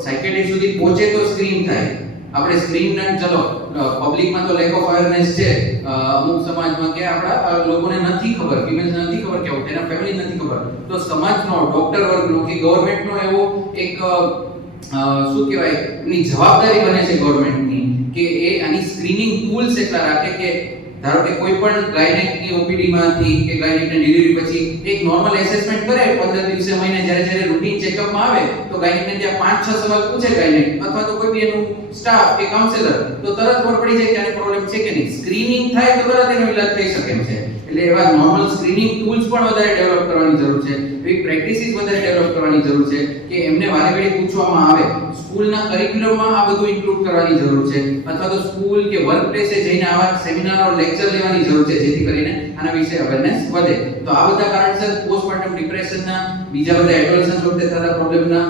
સાયકેટ્રિસ્ટ સુધી પહોંચે તો સ્ક્રીન થાય. આપણે સ્ક્રીન ના, ચલો પબ્લિકમાં તો લેક ઓફ અવેરનેસ છે, અમુક સમાજમાં કે આપણા લોકોને નથી ખબર, ફિમેલ્સને નથી ખબર કે આવું, એના ફેમિલી નથી ખબર, તો સમાજનો, ડોક્ટર વર્ગનો કે ગવર્નમેન્ટનો એવો એક શું કહેવાય, એની જવાબદારી બને છે ગવર્નમેન્ટની કે એ આની સ્ક્રીનિંગ ટૂલ્સ એટલા રાખે કે ધારો કે કોઈ પણ ગાયનેકની ઓપીડી માંથી કે ગાયનેકની ડિલિવરી પછી એક નોર્મલ એસેસમેન્ટ કરે 15 દિવસે, મહિને, જ્યારે રૂટીન ચેકઅપમાં આવે તો ગાયનેકને ત્યાં 5-6 સવાલ પૂછે ગાયનેક અથવા તો કોઈ બી એનું સ્ટાફ કે કાઉન્સેલર, તો તરત ખબર પડી જાય કે આને પ્રોબ્લેમ છે કે નહીં. સ્ક્રીનિંગ થાય તો તરત એનો ઈલાજ થઈ શકે છે. એટલે એટલે એવા નોર્મલ સ્ક્રીનિંગ ટૂલ્સ પણ વધારે ડેવલપ કરવાની જરૂર છે, એવી પ્રેક્ટિસિસ વધારે ડેવલપ કરવાની જરૂર છે કે એમને વારે ઘડી પૂછવામાં આવે. સ્કૂલના કરિક્યુલમમાં આ બધું ઇન્ક્લુડ કરવાની જરૂર છે, અથવા તો સ્કૂલ કે વર્ક પ્લેસે જઈને આવા સેમિનાર લેક્ચર લેવાની જરૂર છે, જેથી કરીને આના વિશે અવેરનેસ વધે. તો આ બધા કારણસર પોસ્ટમોર્ટમ ડિપ્રેશનના બીજા બધા એડોલસન્સ વખતે થતા પ્રોબ્લેમના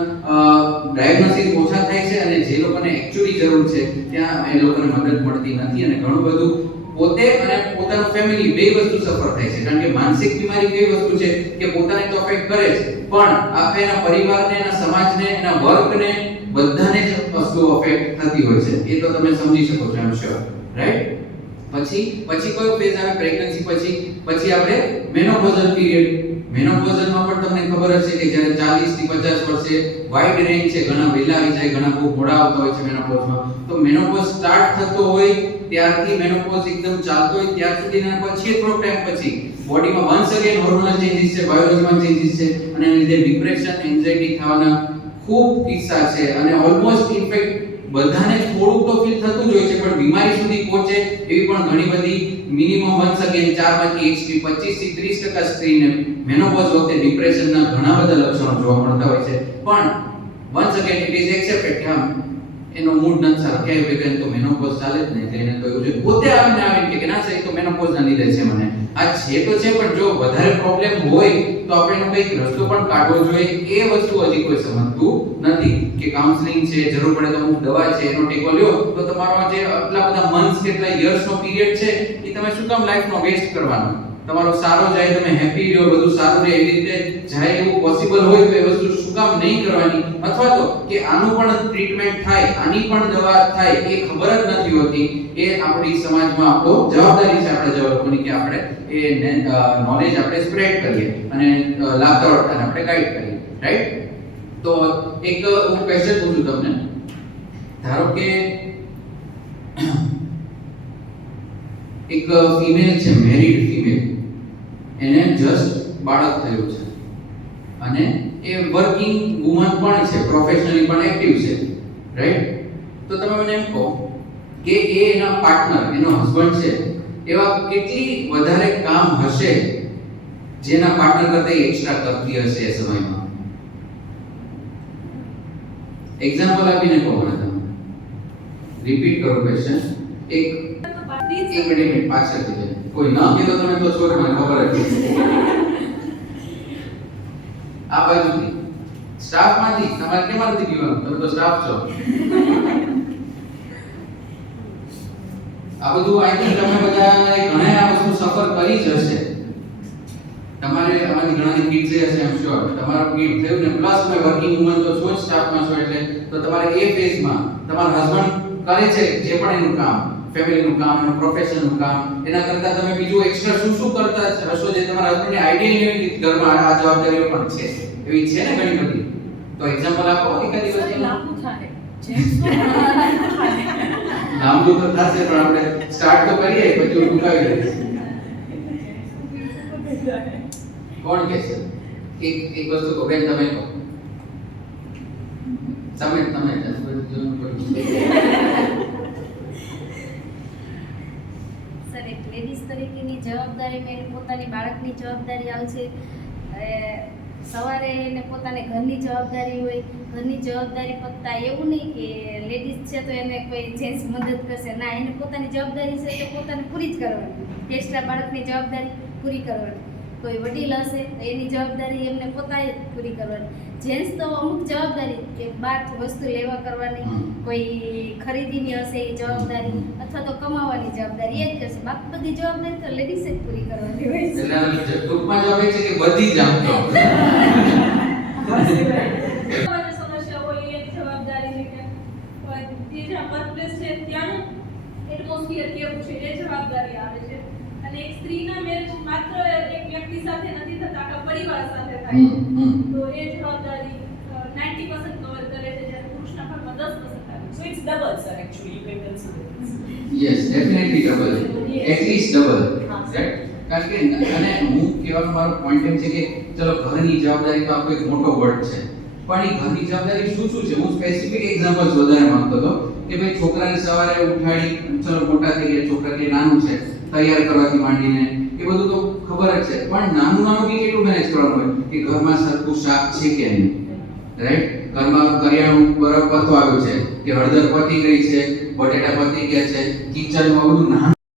ડાયગ્નોસિસ ઓછા થાય છે, અને જે લોકોને એક્ચ્યુઅલી જરૂર છે ત્યાં એ લોકોને મદદ મળતી નથી, અને ઘણું બધું પોતે અને પોતાનું ફેમિલી બે વસ્તુ સફર થાય છે. કારણ કે માનસિક બીમારી કેવી વસ્તુ છે કે પોતાને તો અફેક્ટ કરે છે, પણ આખા એના પરિવારને, એના સમાજને, એના વર્કને, બધાને જ વસ્તુ અફેક્ટ થતી હોય છે. એ તો તમે સમજી શકો છો, આઈ એમ શ્યોર, રાઈટ? પછી કયો ફેઝ આવે પ્રેગ્નન્સી પછી આપણે મેનોપોઝલ પીરિયડ. મેનોપોઝલમાં પણ તમને ખબર હશે કે જ્યારે 40 થી 50 વર્ષે વાઇડ રેન્જ છે, ઘણા વહેલા આવી જાય, ઘણા બહુ મોડા આવતા હોય છે મેનોપોઝમાં. તો મેનોપોઝ સ્ટાર્ટ થતો હોય ત્યારથી મેનોપોઝ એકદમ ચાલતો હોય ત્યાર સુધીના પછી થોડો ટાઈમ પછી બોડીમાં વન્સ અગેન હોર્મોનલ ચેન્જીસ છે, બાયોલોજીમાં ચેન્જીસ છે, અને એના લીધે ડિપ્રેશન, એન્ઝાયટી થવાના ખૂબ કિસ્સા છે. અને ઓલમોસ્ટ ઇનફેક્ટ બધાને થોડું તો ફીલ થતું જ હોય છે, પણ બીમારી સુધી પહોંચે એવી પણ ઘણી બધી મિનિમમ વન્સ અગેન 4 માંથી 25 થી 30% સ્ત્રીને મેનોપોઝ વખતે ડિપ્રેશનના ઘણા બધા લક્ષણો જોવા મળતા હોય છે. પણ once again it is accepted કે એનો મૂડ નથી સારો, કે વેગન તો મેનોપોઝ ચાલે જ નહીં, એને તો એવું છે પોતે આવીને કે ના સહી તો મેનોપોઝના લીધે છે મને. આ છે તો છે, પણ જો વધારે પ્રોબ્લેમ હોય તો આપણે એનો કંઈક રસ્તો પણ કાઢવો જોઈએ. એ વસ્તુ હજી કોઈ સમજતું નથી કે કાઉન્સેલિંગ છે, જરૂર પડે તો અમુક દવા છે, એનો ટેકો લ્યો તો તમારો જે આટલા બધા મંથ્સ કે આટલા યર્સનો પીરિયડ છે એ તમે શું કામ લાઈફનો વેસ્ટ કરવાનો? તમારો સારો જાય, તમે હેપી રહો, બધું સારું રહે, એવી રીતે જાય એવું પોસિબલ હોય તો એ વસ્તુ શું કામ નહીં કરવાની? અથવા તો કે આનું પણ ટ્રીટમેન્ટ થાય, આની પણ દવા થાય, એ ખબર જ નથી હોતી. એ આપણી સમાજમાં આપણો જવાબદારી છે, આપણા જેવા લોકોની, કે આપણે એ નોલેજ આપણે સ્પ્રેડ કરીએ અને લાભદાયકતાને આપણે ગાઈડ કરીએ, રાઈટ? તો એક હું ક્વેશ્ચન પૂછું તમને. ધારો કે એક ફિમેલ છે, મેરીડ ફિમેલ, એને જસ્ટ બાળક થયું છે અને એ વર્કિંગ વુમન પણ છે, પ્રોફેશનલી પણ એક્ટિવ છે, રાઈટ? તો તમે મને એમ કહો કે એ એના પાર્ટનર, એનો હસબન્ડ છે, એવા કેટલી વધારે કામ હશે જેના પાર્ટનર કરતા એક્સ્ટ્રા કરતી હશે એ સમયમાં? એક્ઝામ્પલ આપીને કહો મને તમે. રિપીટ કરો ક્વેશ્ચન. એક મિનિટ પાછળથી જાય. કોઈ ના કે તો તમે તો છો, મને ખબર જ છે. આ બાજુથી સ્ટાફમાંથી તમારે કેમાંથી કહેવાનું? તમે તો સ્ટાફ છો. આ બધું આઈ થિંક તમે બધા ઘણા આ વસ્તુ સફર કરી જ હશે. તમારે આમાંથી ઘણાની કિડ્સ હશે, આઈ એમ શ્યોર. તમારું કિડ થયું ને પ્લસ તમે વર્કિંગ વુમન તો છો જ, સ્ટાફમાં છો, એટલે તો તમારે એ ફેઝમાં તમારા હસબન્ડ કરે છે જે પણ એનું કામ, ફેમિલીનું કામ, એનું પ્રોફેશનનું કામ, એના કરતા તમે બીજું એક્સ્ટ્રા શું કરતા હશો જે તમારા હસબન્ડને આઈડિયા નહીં હોય કે ઘરમાં આ જવાબદારીઓ પણ છે, એવી છે ને ઘણી બધી. તો એક્ઝામ્પલ આપો એકાદી વસ્તુ. લાંબુ થાય લાંબુ તો થશે, પણ આપણે સ્ટાર્ટ તો કરીએ, પછી ટૂંકાવી દઈએ. કોણ કહેશે? એક વસ્તુ કહો બેન, તમે કહો. તમે સર, એક લેડીઝ તરીકેની જવાબદારી મેં પોતાની બાળકની જવાબદારી આવશે. સવારે એને પોતાને ઘરની જવાબદારી હોય, ઘરની જવાબદારી પતતા એવું નહીં કે લેડીઝ છે તો એને કોઈ જેન્ટ્સ મદદ કરશે, ના, એને પોતાની જવાબદારી છે તો પોતાને પૂરી જ કરવાની, એક્સ્ટ્રા બાળકની જવાબદારી પૂરી કરવાની. કોઈ વડીલ હશે તો એની જવાબદારી એમને પોતાને પૂરી કરવાની. જેન્ટ્સ તો અમુક જવાબદારી કે બહાર વસ્તુ લેવા કરવાની, કોઈ ખરીદીની હશે એ જવાબદારી, અથવા તો કમાવાની જવાબદારી એ જ કરશે. બાકી બધી જવાબદારી તો લેડીઝે જ પૂરી કરવાની હોય છે. એટલે ટૂંકમાં જવાબ એ છે કે બધી જ આમ તો સમસ્યા હોય એની જવાબદારી છે કે જે જ્યાં વર્કપ્લેસ છે ત્યાંનું એટમોસ્ફિયર કેવું છે એ જવાબદારી આવે છે. અને એક સ્ત્રીના મેરેજ માત્ર એક વ્યક્તિ સાથે નથી થતા, આખા પરિવાર સાથે થાય છે. તો એ જવાબદારી 90% કવર કરે છે, જ્યારે પુરુષના ભાગમાં 10% આવે છે. So it's double, sir, actually. You can consider this. Yes, definitely double, at least double, હા. રાઈટ? કારણ કે અને હું કહેવાનો મારો પોઈન્ટ એમ છે કે ચલો ઘરની જવાબદારી તો આપણો એક મોટો વર્ડ છે, પણ એ ઘરની જવાબદારી શું શું છે? હું સ્પેસિફિક એક્ઝામ્પલ્સ વધારે માંગતો હતો કે ભાઈ છોકરાને સવારે ઉઠાડી, ચલો મોટા થઈ ગયા છોકરા, કે નાનું છે, તૈયાર કરવાથી માંડીને એ બધું તો ખબર જ છે, પણ નાનું નાનું બી કેટલું મેનેજ કરવાનું હોય કે ઘરમાં સરખું શાક છે કે નહીં, રાઈટ? ઘરમાં કરિયાણું બરાબર પતો આવ્યું છે કે હળદર પતી ગઈ છે, બટેટા પતી ગયા છે, કિચનમાં બધું નાનું